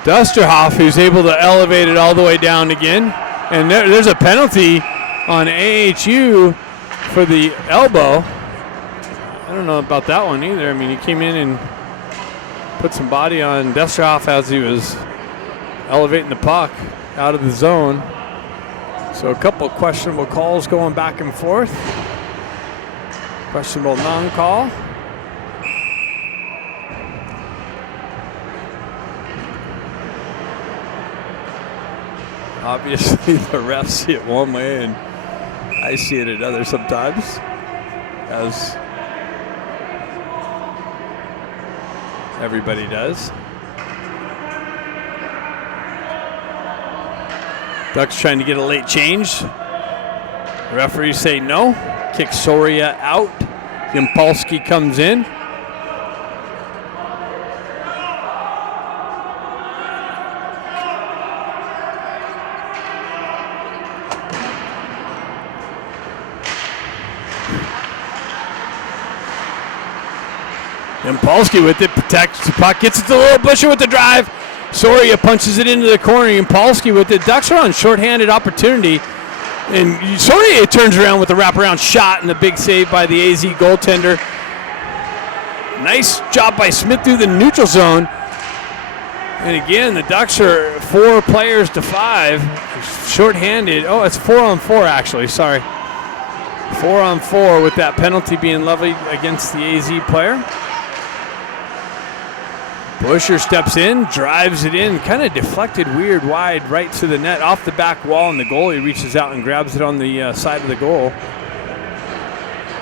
Dusterhoff, who's able to elevate it all the way down again. And there's a penalty on AHU for the elbow. I don't know about that one either. I mean, he came in and put some body on Dusterhoff as he was elevating the puck out of the zone. So a couple of questionable calls going back and forth. Questionable non-call. Obviously, the refs see it one way, and I see it another sometimes, as everybody does. Ducks trying to get a late change. The referees say no. Kick Soria out. Yampolsky comes in. Yampolsky with it, protects the puck, gets it to Little Busher with the drive. Soria punches it into the corner. Yampolsky with it. Ducks are on shorthanded opportunity. And Soria turns around with a wraparound shot and a big save by the AZ goaltender. Nice job by Smith through the neutral zone. And again, the Ducks are 4 players to 5. Shorthanded. Oh, it's 4-on-4 actually. Sorry. 4-on-4 with that penalty being levied against the AZ player. Busher steps in, drives it in, kind of deflected weird wide right to the net off the back wall, and the goalie reaches out and grabs it on the side of the goal.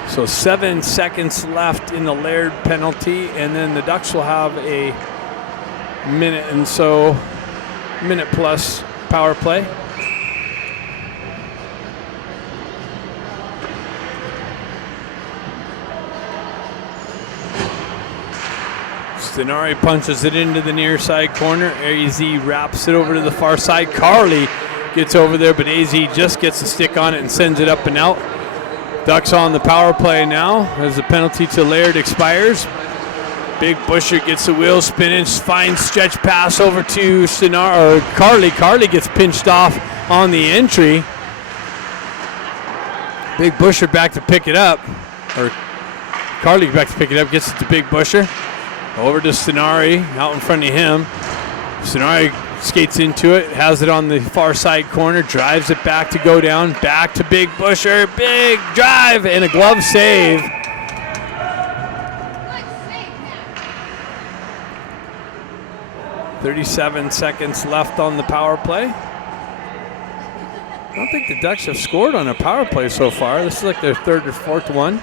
So 7 seconds left in the Laird penalty, and then the Ducks will have a minute plus power play. Stenari punches it into the near side corner. AZ wraps it over to the far side. Carly gets over there, but AZ just gets the stick on it and sends it up and out. Ducks on the power play now as the penalty to Laird expires. Big Busher gets the wheel spinning, finds stretch pass over to Stenari, or Carly. Carly gets pinched off on the entry. Big Busher back to pick it up, or Carly back to pick it up, gets it to Big Busher. Over to Stenari, out in front of him. Stenari skates into it, has it on the far side corner, drives it back to go down, back to Big Busher, big drive, and a glove save. "37 seconds left on the power play. I don't think the Ducks have scored on a power play so far. This is like their 3rd or 4th one.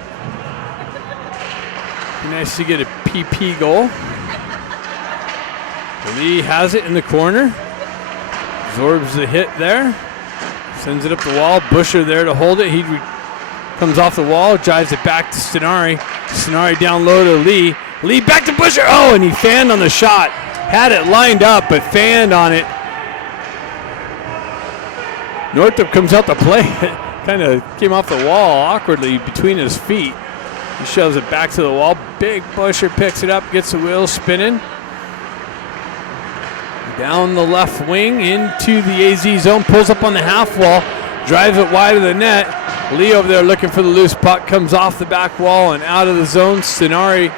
Be nice to get a PP goal. Lee has it in the corner. Absorbs the hit there. Sends it up the wall. Busher there to hold it. He comes off the wall, drives it back to Stenari. Stenari down low to Lee. Lee back to Busher. Oh, and he fanned on the shot. Had it lined up, but fanned on it. Northup comes out to play. Kind of came off the wall awkwardly between his feet. He shoves it back to the wall. Big Busher picks it up, gets the wheels spinning. Down the left wing into the AZ zone, pulls up on the half wall, drives it wide of the net. Lee over there looking for the loose puck, comes off the back wall and out of the zone. Stenari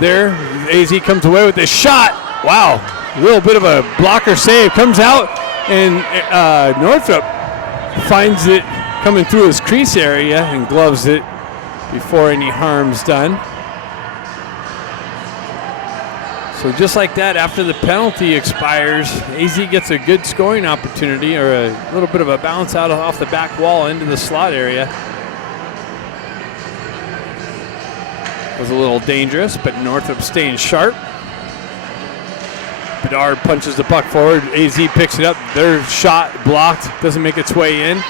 there. AZ comes away with this shot. Wow, a little bit of a blocker save. Comes out and Northup finds it coming through his crease area and gloves it before any harm's done. So just like that, after the penalty expires, AZ gets a good scoring opportunity, or a little bit of a bounce out off the back wall into the slot area. was a little dangerous, but Northrop staying sharp. Bedard punches the puck forward. AZ picks it up. Their shot blocked. Doesn't make its way in.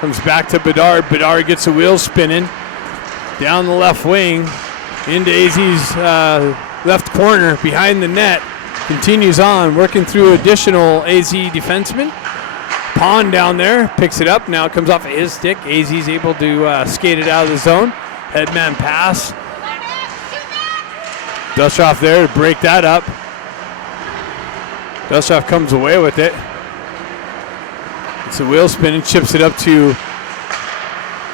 Comes back to Bedard. Bedard gets the wheels spinning. Down the left wing. Into AZ's left corner. Behind the net. Continues on. Working through additional AZ defensemen. Pond down there. Picks it up. Now it comes off of his stick. AZ's able to skate it out of the zone. Headman pass. Dustroff there to break that up. Dustroff comes away with it. It's a wheel spinning, chips it up to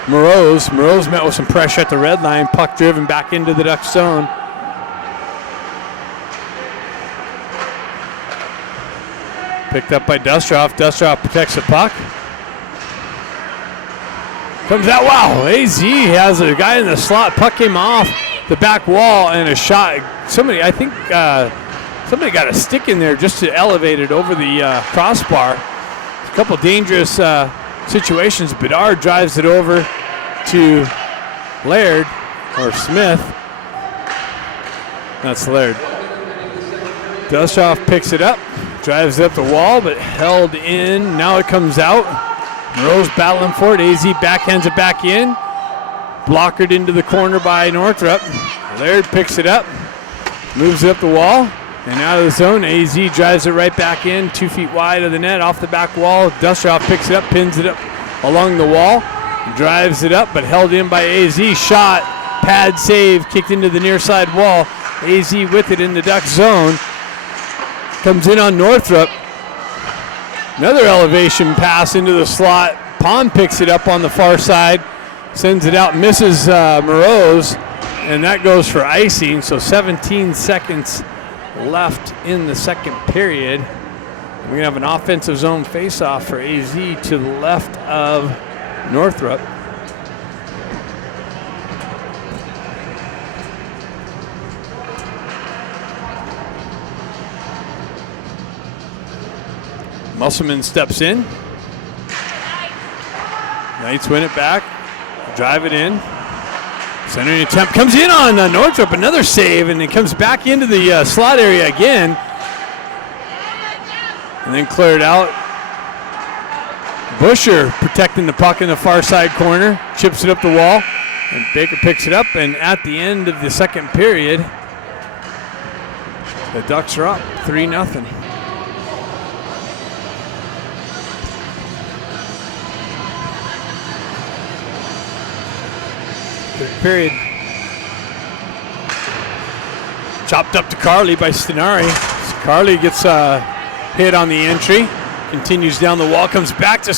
Moroz. Moroz met with some pressure at the red line. Puck driven back into the Duck zone. Picked up by Dustroff. Dustroff protects the puck. Comes out, wow, AZ has a guy in the slot. Puck came off the back wall and a shot. Somebody got a stick in there just to elevate it over the crossbar. A couple dangerous situations. Bedard drives it over to Laird, or Smith. That's Laird. Dustroff picks it up, drives it up the wall, but held in. Now it comes out. Rose battling for it. AZ backhands it back in. Blockered into the corner by Northrop. Laird picks it up, moves it up the wall, and out of the zone. AZ drives it right back in, 2 feet wide of the net, off the back wall. Dustroff picks it up, pins it up along the wall, drives it up, but held in by AZ. Shot, pad save, kicked into the near side wall. AZ with it in the Duck zone. Comes in on Northrop. Another elevation pass into the slot. Pond picks it up on the far side, sends it out, misses Moroz, and that goes for icing. So 17 seconds left in the second period. We're going to have an offensive zone faceoff for AZ to the left of Northrop. Musselman steps in. Knights win it back. Drive it in. Centering attempt comes in on Northrop. Another save, and it comes back into the slot area again. And then cleared out. Busher protecting the puck in the far side corner. Chips it up the wall. And Baker picks it up. And at the end of the second period, the Ducks are up 3-0. Third period. Chopped up to Carly by Stenari. Carly gets hit on the entry. Continues down the wall. Comes back to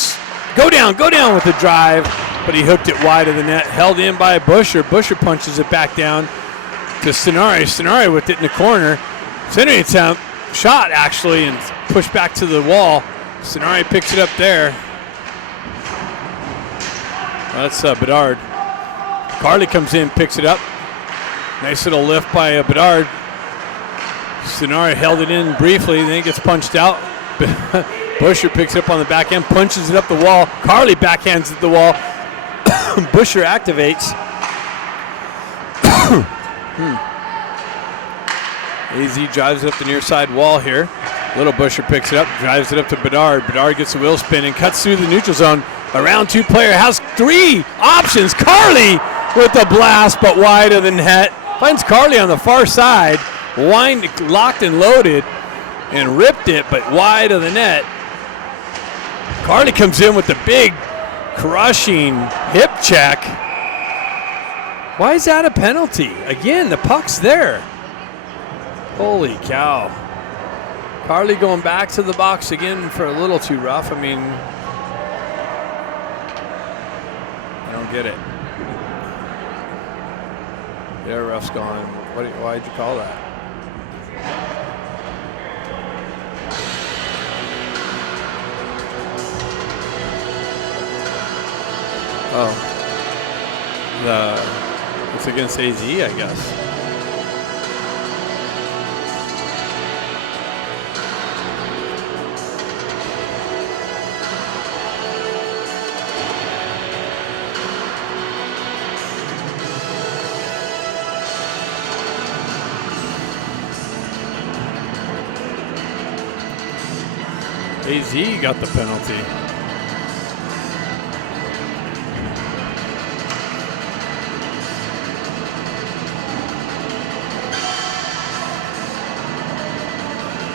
go down with the drive. But he hooked it wide of the net. Held in by Busher. Busher punches it back down to Stenari. Stenari with it in the corner. Centering attempt. Shot, actually, and pushed back to the wall. Stenari picks it up there. That's Bedard. Carly comes in, picks it up. Nice little lift by Bedard. Stenari held it in briefly, then it gets punched out. Busher picks it up on the back end, punches it up the wall. Carly backhands it the wall. Busher activates. AZ drives it up the near side wall here. Little Busher picks it up, drives it up to Bedard. Bedard gets the wheel spin and cuts through the neutral zone. A round two player has three options. Carly with the blast, but wide of the net. Finds Carly on the far side, locked and loaded, and ripped it, but wide of the net. Carly comes in with the big, crushing hip check. Why is that a penalty? Again, the puck's there. Holy cow. Carly going back to the box again for a little too rough. I mean, I don't get it. The air rough's gone. Why'd you call that? Oh. It's against AZ, I guess. AZ got the penalty.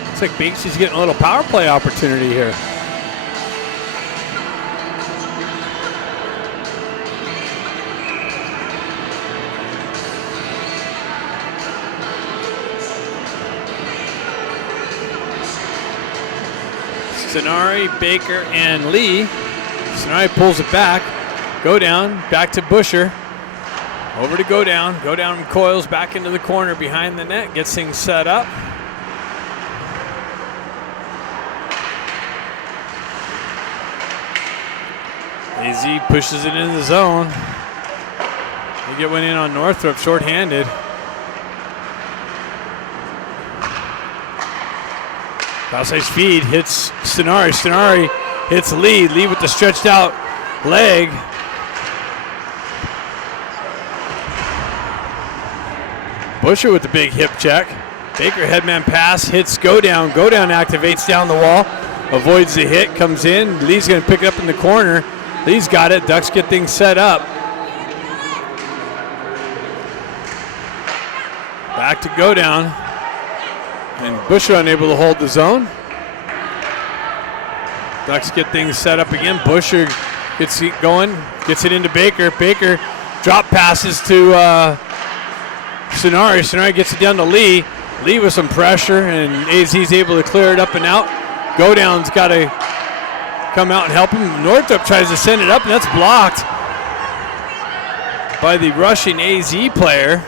Looks like Bakesy's getting a little power play opportunity here. Sonari, Baker, and Lee. Sonari pulls it back. Go down, back to Busher. Over to go down. Go down coils back into the corner behind the net. Gets things set up. AZ pushes it into the zone. They get one in on Northrop, shorthanded. Cross-ice feed hits Stenari. Stenari hits Lee. Lee with the stretched out leg. Busher with the big hip check. Baker headman pass hits Go Down. Go Down activates down the wall. Avoids the hit, comes in. Lee's going to pick it up in the corner. Lee's got it. Ducks get things set up. Back to Go Down. And Busher unable to hold the zone. Ducks get things set up again. Busher gets it going, gets it into Baker. Baker drop passes to Sonari. Sonari gets it down to Lee. Lee with some pressure, and AZ's able to clear it up and out. Go Down's got to come out and help him. Northrop tries to send it up, and that's blocked by the rushing AZ player.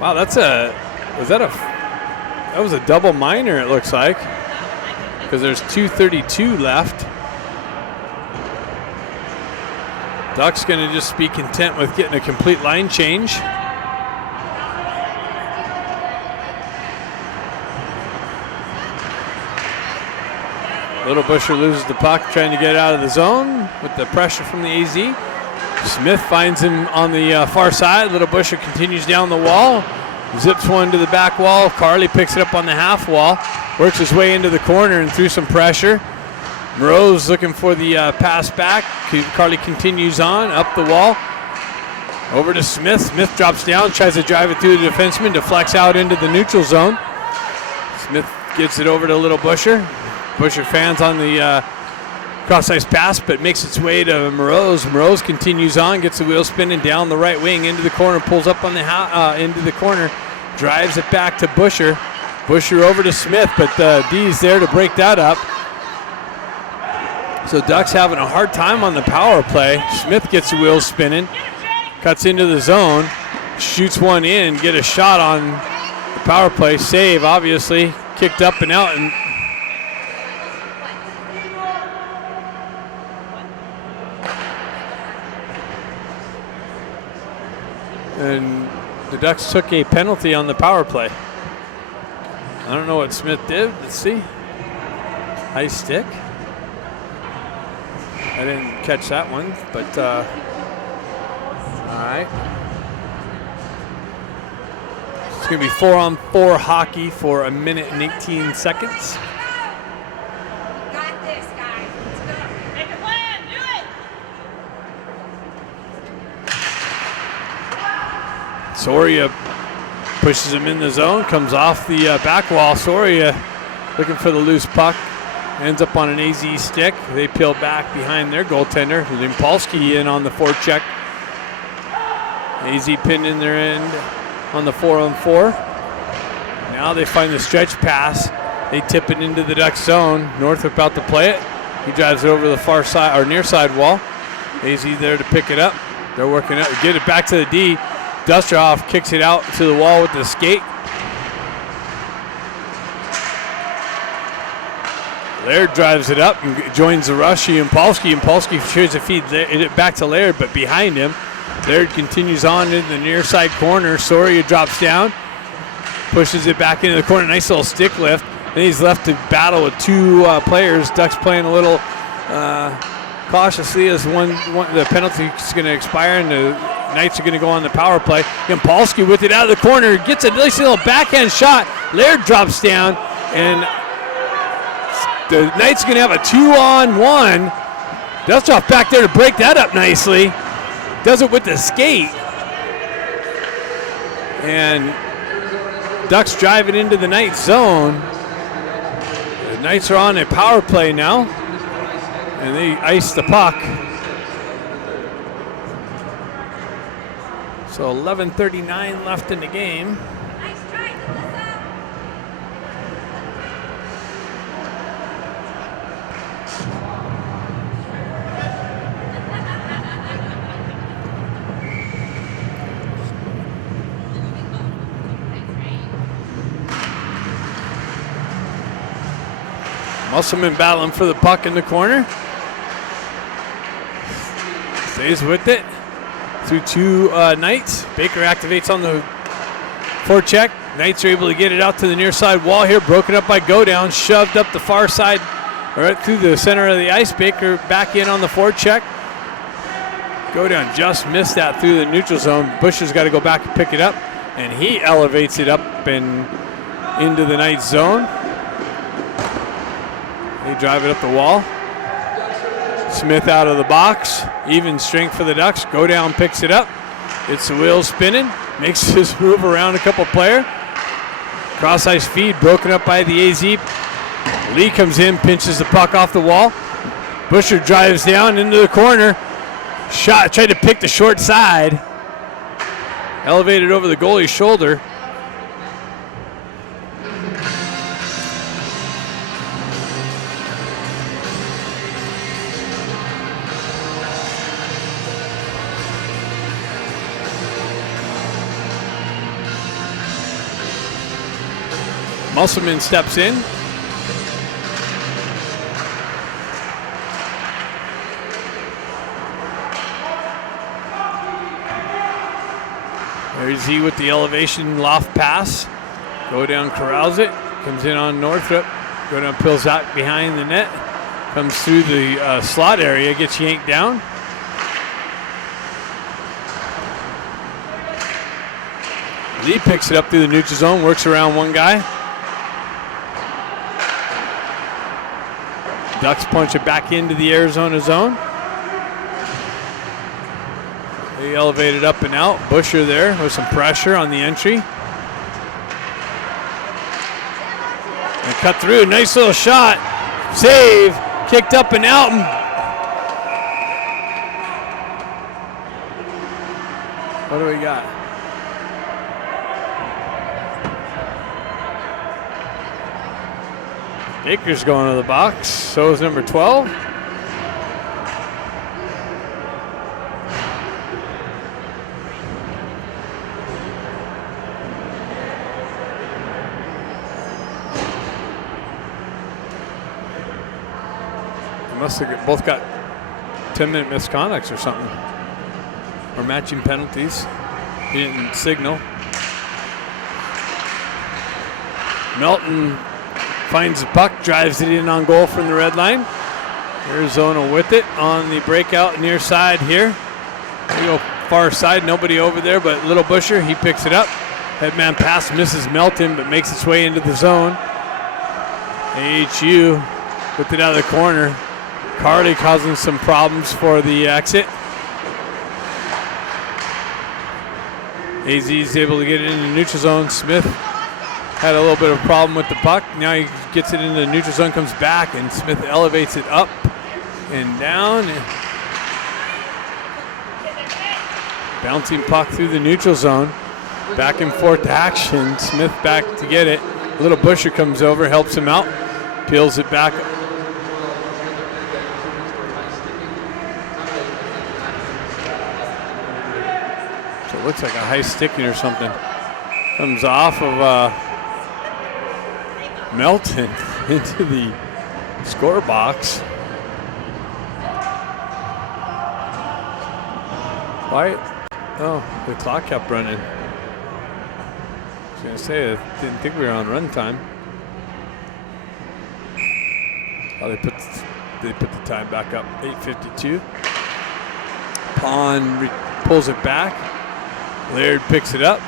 Wow, that was a double minor, it looks like, because there's 2:32 left. Ducks going to just be content with getting a complete line change. Little Busher loses the puck, trying to get out of the zone with the pressure from the AZ. Smith finds him on the far side. Little Busher continues down the wall. Zips one to the back wall. Carly picks it up on the half wall. Works his way into the corner and through some pressure. Moreau's looking for the pass back. Carly continues on up the wall. Over to Smith. Smith drops down, tries to drive it through the defenseman, deflects out into the neutral zone. Smith gets it over to Little Busher. Busher fans on the cross-ice pass, but makes its way to Moreau's. Moreau's continues on, gets the wheel spinning down the right wing into the corner, pulls up on the into the corner, drives it back to Busher. Busher over to Smith, but D's there to break that up. So Ducks having a hard time on the power play. Smith gets the wheels spinning, cuts into the zone, shoots one in, get a shot on the power play. Save, obviously, kicked up and out, and the Ducks took a penalty on the power play. I don't know what Smith did. Let's see. High stick. I didn't catch that one, but all right. It's going to be 4-on-4 hockey for 1 minute and 18 seconds. Got this, guys. Let's go. Make a plan. Do it. Soria pushes him in the zone, comes off the back wall. Soria looking for the loose puck. Ends up on an AZ stick. They peel back behind their goaltender. Limpolsky in on the forecheck. AZ pinned in their end on the 4-on-4. Now they find the stretch pass. They tip it into the Ducks zone. Northrop out to play it. He drives it over the far side or near side wall. AZ there to pick it up. They're working out. Get it back to the D. Dusterhoff kicks it out to the wall with the skate. Laird drives it up and joins the rush. Impolsky tries to feed it back to Laird, but behind him. Laird continues on in the near side corner. Soria drops down, pushes it back into the corner. Nice little stick lift. Then he's left to battle with two players. Ducks playing a little cautiously as the penalty is going to expire and the Knights are going to go on the power play. Impolsky with it out of the corner. Gets a nice little backhand shot. Laird drops down and The Knights are going to have a 2-on-1. Dustoff back there to break that up nicely. Does it with the skate. And Ducks drive it into the Knights zone. The Knights are on a power play now. And they ice the puck. So 11:39 left in the game. Nice try, Melissa. Musselman battling for the puck in the corner. Stays with it. Through two Knights. Baker activates on the forecheck. Knights are able to get it out to the near side wall here. Broken up by Godown. Shoved up the far side, right through the center of the ice. Baker back in on the forecheck. Godown just missed that through the neutral zone. Busher's got to go back and pick it up. And he elevates it up and into the Knights zone. They drive it up the wall. Smith out of the box. Even strength for the Ducks. Godown picks it up. It's the wheel spinning. Makes his move around a couple player. Cross ice feed broken up by the AZ. Lee comes in, pinches the puck off the wall. Busher drives down into the corner. Shot, tried to pick the short side. Elevated over the goalie's shoulder. Musselman steps in. There's he with the elevation loft pass. Godown corrals it. Comes in on Northrup. Godown pulls out behind the net. Comes through the slot area. Gets yanked down. Lee picks it up through the neutral zone. Works around one guy. Ducks punch it back into the Arizona zone. They elevate it up and out. Busher there with some pressure on the entry. And cut through. Nice little shot. Save. Kicked up and out. What do we got? Baker's going to the box. So is number 12. They must have both got 10-minute misconducts or something. Or matching penalties. He didn't signal. Melton finds the puck, drives it in on goal from the red line. Arizona with it on the breakout near side here. We go far side, nobody over there but Little Busher. He picks it up. Headman pass misses Melton, but makes its way into the zone. AHU with it out of the corner. Carly causing some problems for the exit. AZ is able to get it into the neutral zone. Smith had a little bit of a problem with the puck. Now he gets it into the neutral zone, comes back, and Smith elevates it up and down. Bouncing puck through the neutral zone. Back and forth action. Smith back to get it. Little Busher comes over, helps him out, peels it back. So it looks like a high sticking or something. Comes off of Melton into the score box. Why? Oh, the clock kept running. I was going to say, I didn't think we were on run time. Oh, they put the time back up, 8:52. Pond pulls it back. Laird picks it up.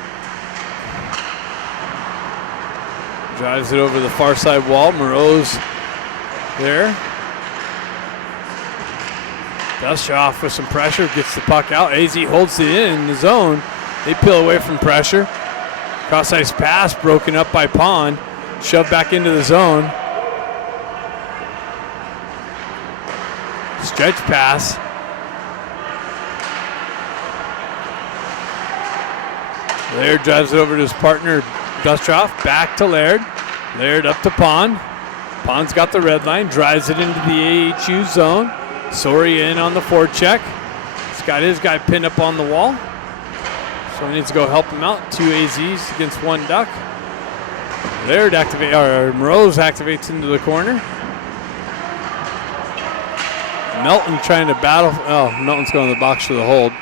Drives it over the far side wall. Moreau's there. Dustoff with some pressure, gets the puck out. AZ holds it in the zone. They peel away from pressure. Cross ice pass broken up by Pond. Shoved back into the zone. Stretch pass. Laird drives it over to his partner, Dustoff. Back to Laird. Laird up to Pond. Pond's got the red line, drives it into the AHU zone. Soria in on the forecheck. He's got his guy pinned up on the wall. So he needs to go help him out. 2 AZs against 1 Duck. Laird Moroz activates into the corner. Melton trying to battle. Oh, Melton's going to the box for the hold.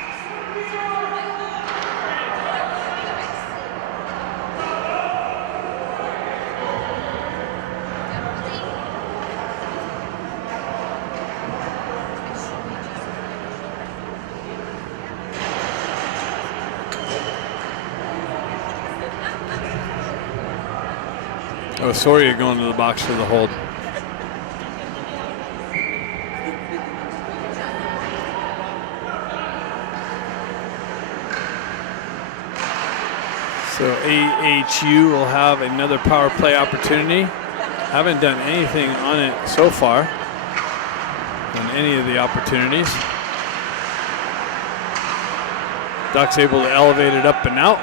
Soria going to the box for the hold. So AHU will have another power play opportunity. Haven't done anything on it so far on any of the opportunities. Ducks able to elevate it up and out.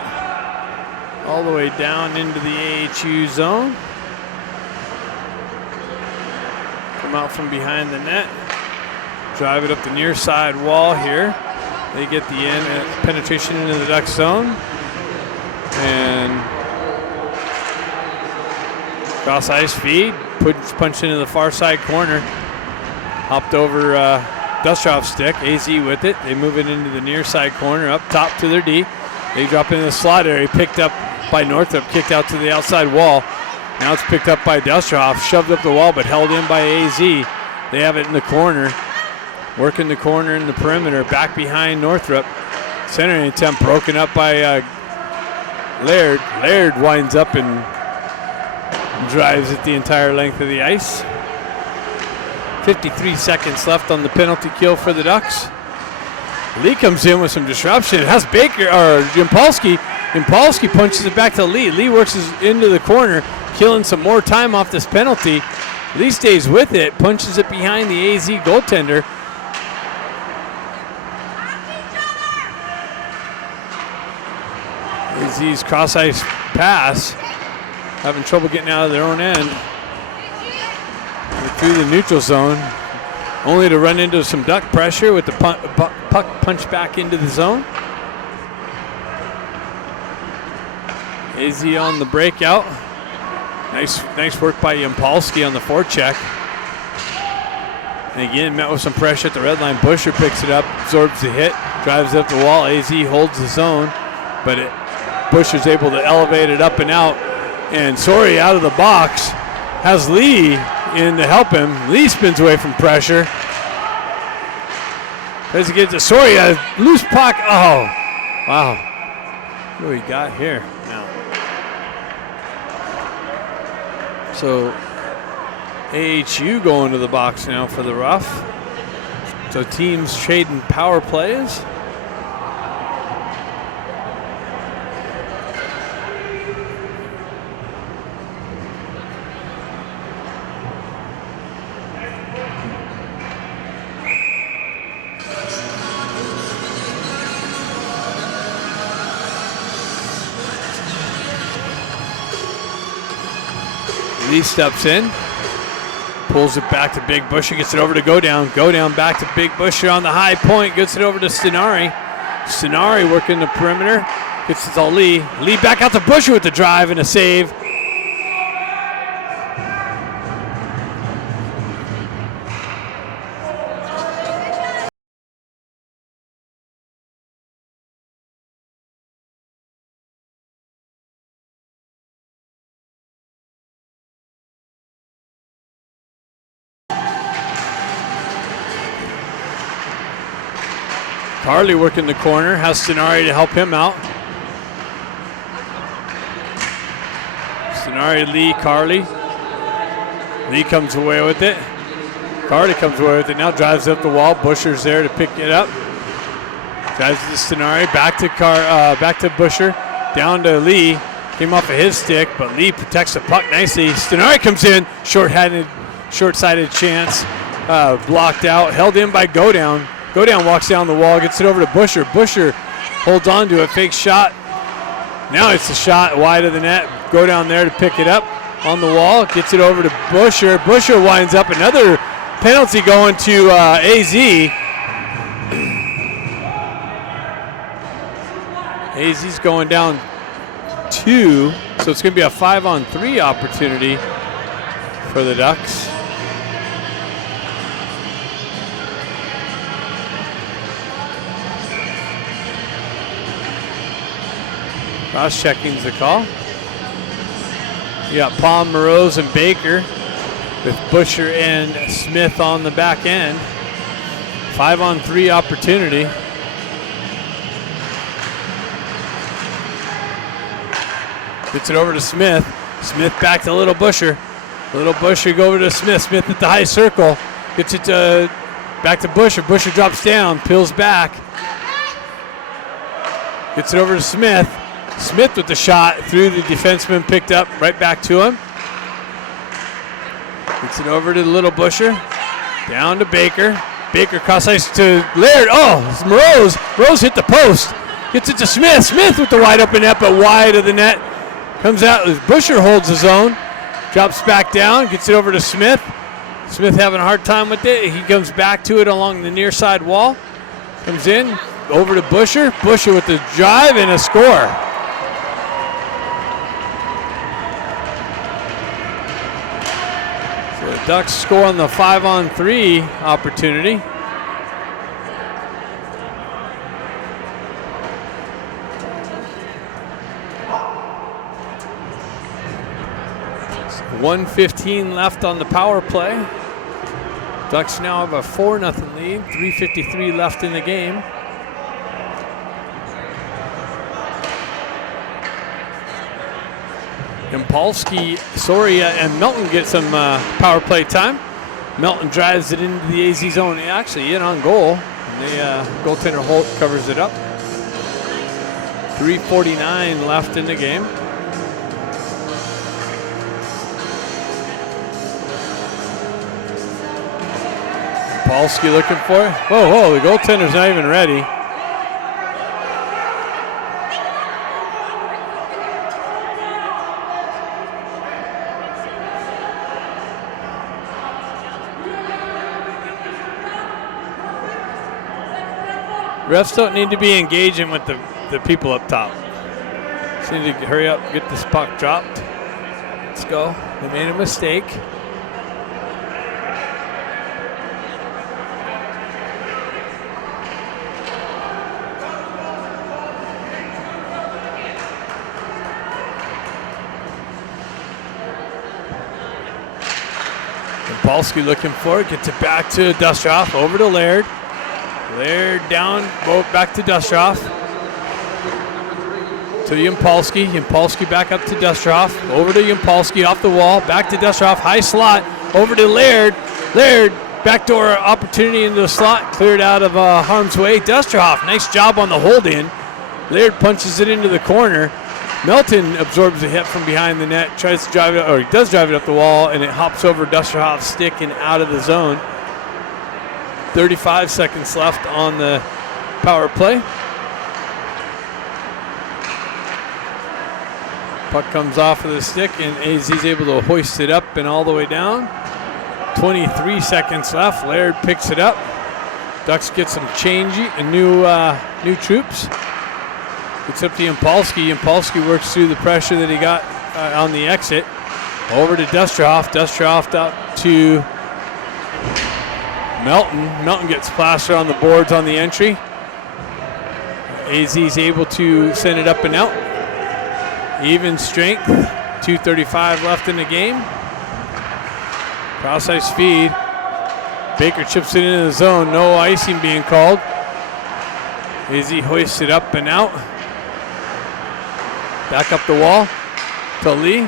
All the way down into the AHU zone. Come out from behind the net. Drive it up the near side wall here. They get the penetration into the Duck zone. And cross ice feed. Punch into the far side corner. Hopped over Dustoff's stick. AZ with it. They move it into the near side corner. Up top to their D. They drop into the slot area. Picked up by Northrop. Kicked out to the outside wall. Now it's picked up by Dustoff, shoved up the wall, but held in by AZ. They have it in the corner, working the corner in the perimeter, back behind Northrop. Centering attempt broken up by Laird. Laird winds up and drives it the entire length of the ice. 53 seconds left on the penalty kill for the Ducks. Lee comes in with some disruption. It has Baker or Yampolsky. Yampolsky punches it back to Lee. Lee works into the corner, killing some more time off this penalty. Lee stays with it, punches it behind the AZ goaltender. AZ's cross ice pass, having trouble getting out of their own end. Through the neutral zone, only to run into some Duck pressure with the puck punched back into the zone. AZ on the breakout. Nice work by Yampolsky on the forecheck. And again, met with some pressure at the red line. Busher picks it up, absorbs the hit, drives up the wall. AZ holds the zone, but Busher's able to elevate it up and out. And Soria out of the box has Lee in to help him. Lee spins away from pressure. Tries to get to Soria. Loose puck. Oh, wow. What do we got here now? So AHU going to the box now for the rough. So teams trading power plays. Lee steps in, pulls it back to Big Busher, gets it over to Go Down. Go Down back to Big Busher on the high point, gets it over to Stenari. Stenari working the perimeter, gets it to Lee. Lee back out to Busher with the drive and a save. Carly working the corner, has Stenari to help him out. Stenari, Lee, Carly. Lee comes away with it. Cardi comes away with it. Now drives up the wall. Busher's there to pick it up. Drives to Stenari. Back to Busher. Down to Lee. Came off of his stick, but Lee protects the puck nicely. Stenari comes in. Short-sighted chance. Blocked out. Held in by Godown. Godown walks down the wall. Gets it over to Busher. Busher holds on to it. Fake shot. Now it's a shot wide of the net. Godown there to pick it up on the wall. Gets it over to Busher. Busher winds up. Another penalty going to AZ. AZ's going down 2, so it's going to be a 5-on-3 opportunity for the Ducks. Cross-checking's the call. You got Palm, Morose, and Baker with Busher and Smith on the back end. 5-on-3 opportunity. Gets it over to Smith. Smith back to Little Busher. Little Busher go over to Smith. Smith at the high circle. Gets it back to Busher. Busher drops down, peels back. Gets it over to Smith. Smith with the shot through the defenseman, picked up right back to him. Gets it over to Little Busher. Down to Baker. Baker cross ice to Laird. Oh, it's Morose. Morose hit the post. Gets it to Smith. Smith with the wide open net, but wide of the net. Comes out as Busher holds his own. Drops back down. Gets it over to Smith. Smith having a hard time with it. He comes back to it along the near side wall. Comes in. Over to Busher. Busher with the drive and a score. The Ducks score on the 5-on-3 opportunity. It's 1:15 left on the power play. Ducks now have a 4-0 lead. 3:53 left in the game. Impolsky, Soria, and Melton get some power play time. Melton drives it into the AZ zone, actually in on goal. And the goaltender Holt covers it up. 3:49 left in the game. Impolsky looking for it. Whoa, the goaltender's not even ready. Refs don't need to be engaging with the people up top. Just need to hurry up and get this puck dropped. Let's go. They made a mistake. Impolsky looking for it. Gets it back to Dustroff. Over to Laird. Laird down, back to Dustroff. To Impolsky. Impolsky back up to Dustroff. Over to Impolsky off the wall. Back to Dustroff. High slot. Over to Laird. Laird, backdoor opportunity into the slot. Cleared out of harm's way. Dustroff, nice job on the hold in. Laird punches it into the corner. Melton absorbs a hit from behind the net. Tries to drive it, or he does drive it up the wall, and it hops over Dustroff's stick and out of the zone. 35 seconds left on the power play. Puck comes off of the stick, and AZ's able to hoist it up and all the way down. 23 seconds left. Laird picks it up. Ducks get some change and new troops. Gets up to Impolsky. Impolsky works through the pressure that he got on the exit. Over to Dustroff. Dustroff out to Melton. Melton gets plastered on the boards on the entry. AZ's able to send it up and out. Even strength. 2:35 left in the game. Cross ice feed. Baker chips it into the zone. No icing being called. AZ hoists it up and out. Back up the wall to Lee.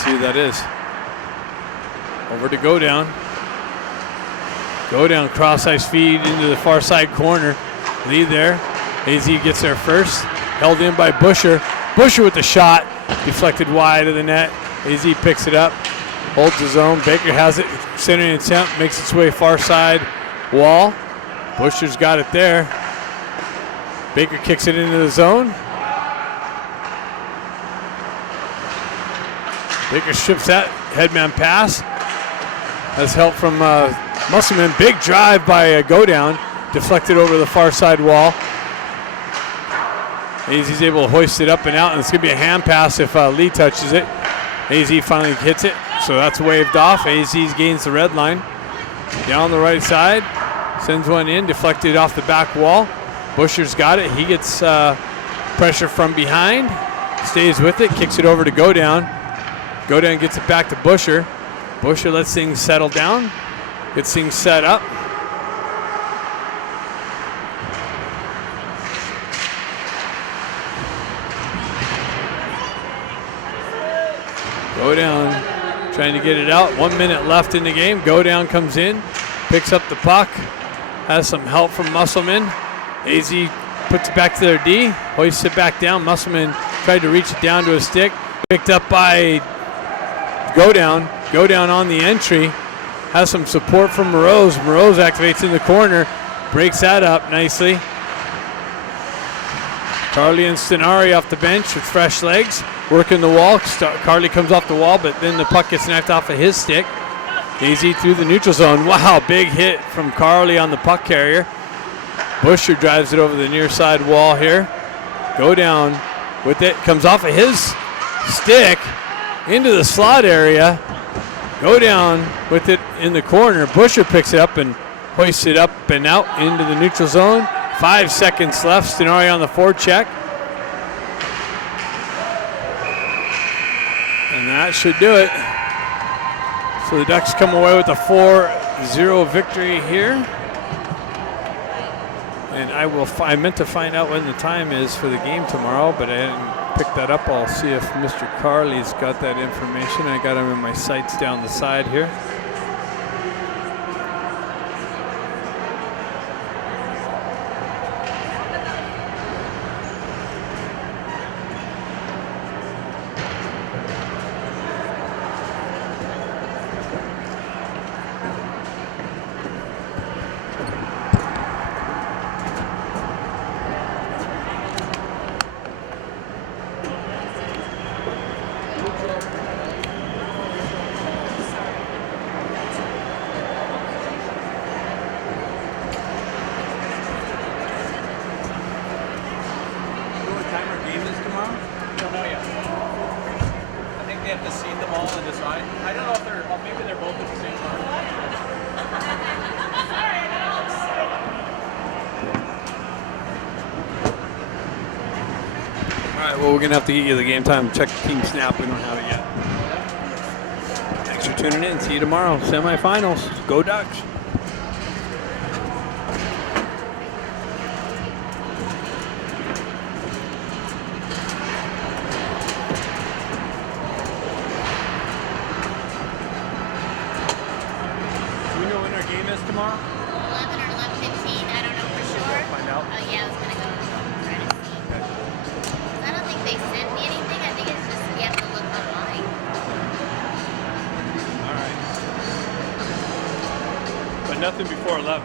Let's see who that is. Over to Go Down. Go Down, cross ice feed into the far side corner. Lead there. AZ gets there first. Held in by Busher. Busher with the shot. Deflected wide of the net. AZ picks it up. Holds his own. Baker has it. Centering attempt. Makes its way far side wall. Busher's got it there. Baker kicks it into the zone. Baker strips that. Headman pass. Has help from Musselman. Big drive by Go Down. Deflected over the far side wall. AZ's able to hoist it up and out, and it's going to be a hand pass if Lee touches it. AZ finally hits it, so that's waved off. AZ gains the red line. Down the right side. Sends one in, deflected off the back wall. Busher's got it. He gets pressure from behind. Stays with it, kicks it over to Go Down. Go Down gets it back to Busher. Busher lets things settle down. Gets things set up. Go Down trying to get it out. 1 minute left in the game. Go Down comes in, picks up the puck, has some help from Musselman. AZ puts it back to their D, hoists it back down. Musselman tried to reach it down to a stick. Picked up by Go Down. Go Down on the entry. Has some support from Moroz. Moroz activates in the corner. Breaks that up nicely. Carly and Stenari off the bench with fresh legs. Working the wall. Carly comes off the wall, but then the puck gets knocked off of his stick. AZ through the neutral zone. Wow, big hit from Carly on the puck carrier. Busher drives it over the near side wall here. Go Down with it. Comes off of his stick into the slot area. Go Down with it in the corner. Busher picks it up and hoists it up and out into the neutral zone. 5 seconds left. Stenari on the forecheck. And that should do it. So the Ducks come away with a 4-0 victory here. And I meant to find out when the time is for the game tomorrow, but I didn't pick that up. I'll see if Mr. Carley's got that information. I got him in my sights down the side here. Well, we're going to have to get you the game time. Check Team Snap. We don't have it yet. Thanks for tuning in. See you tomorrow. Semifinals. Go Ducks. Do we know when our game is tomorrow? 11 or 11:15. I don't know for sure. Find out. Oh, yeah, I was going to go try to see. I don't think they sent me anything. I think it's just you have to look online. All right. But nothing before 11.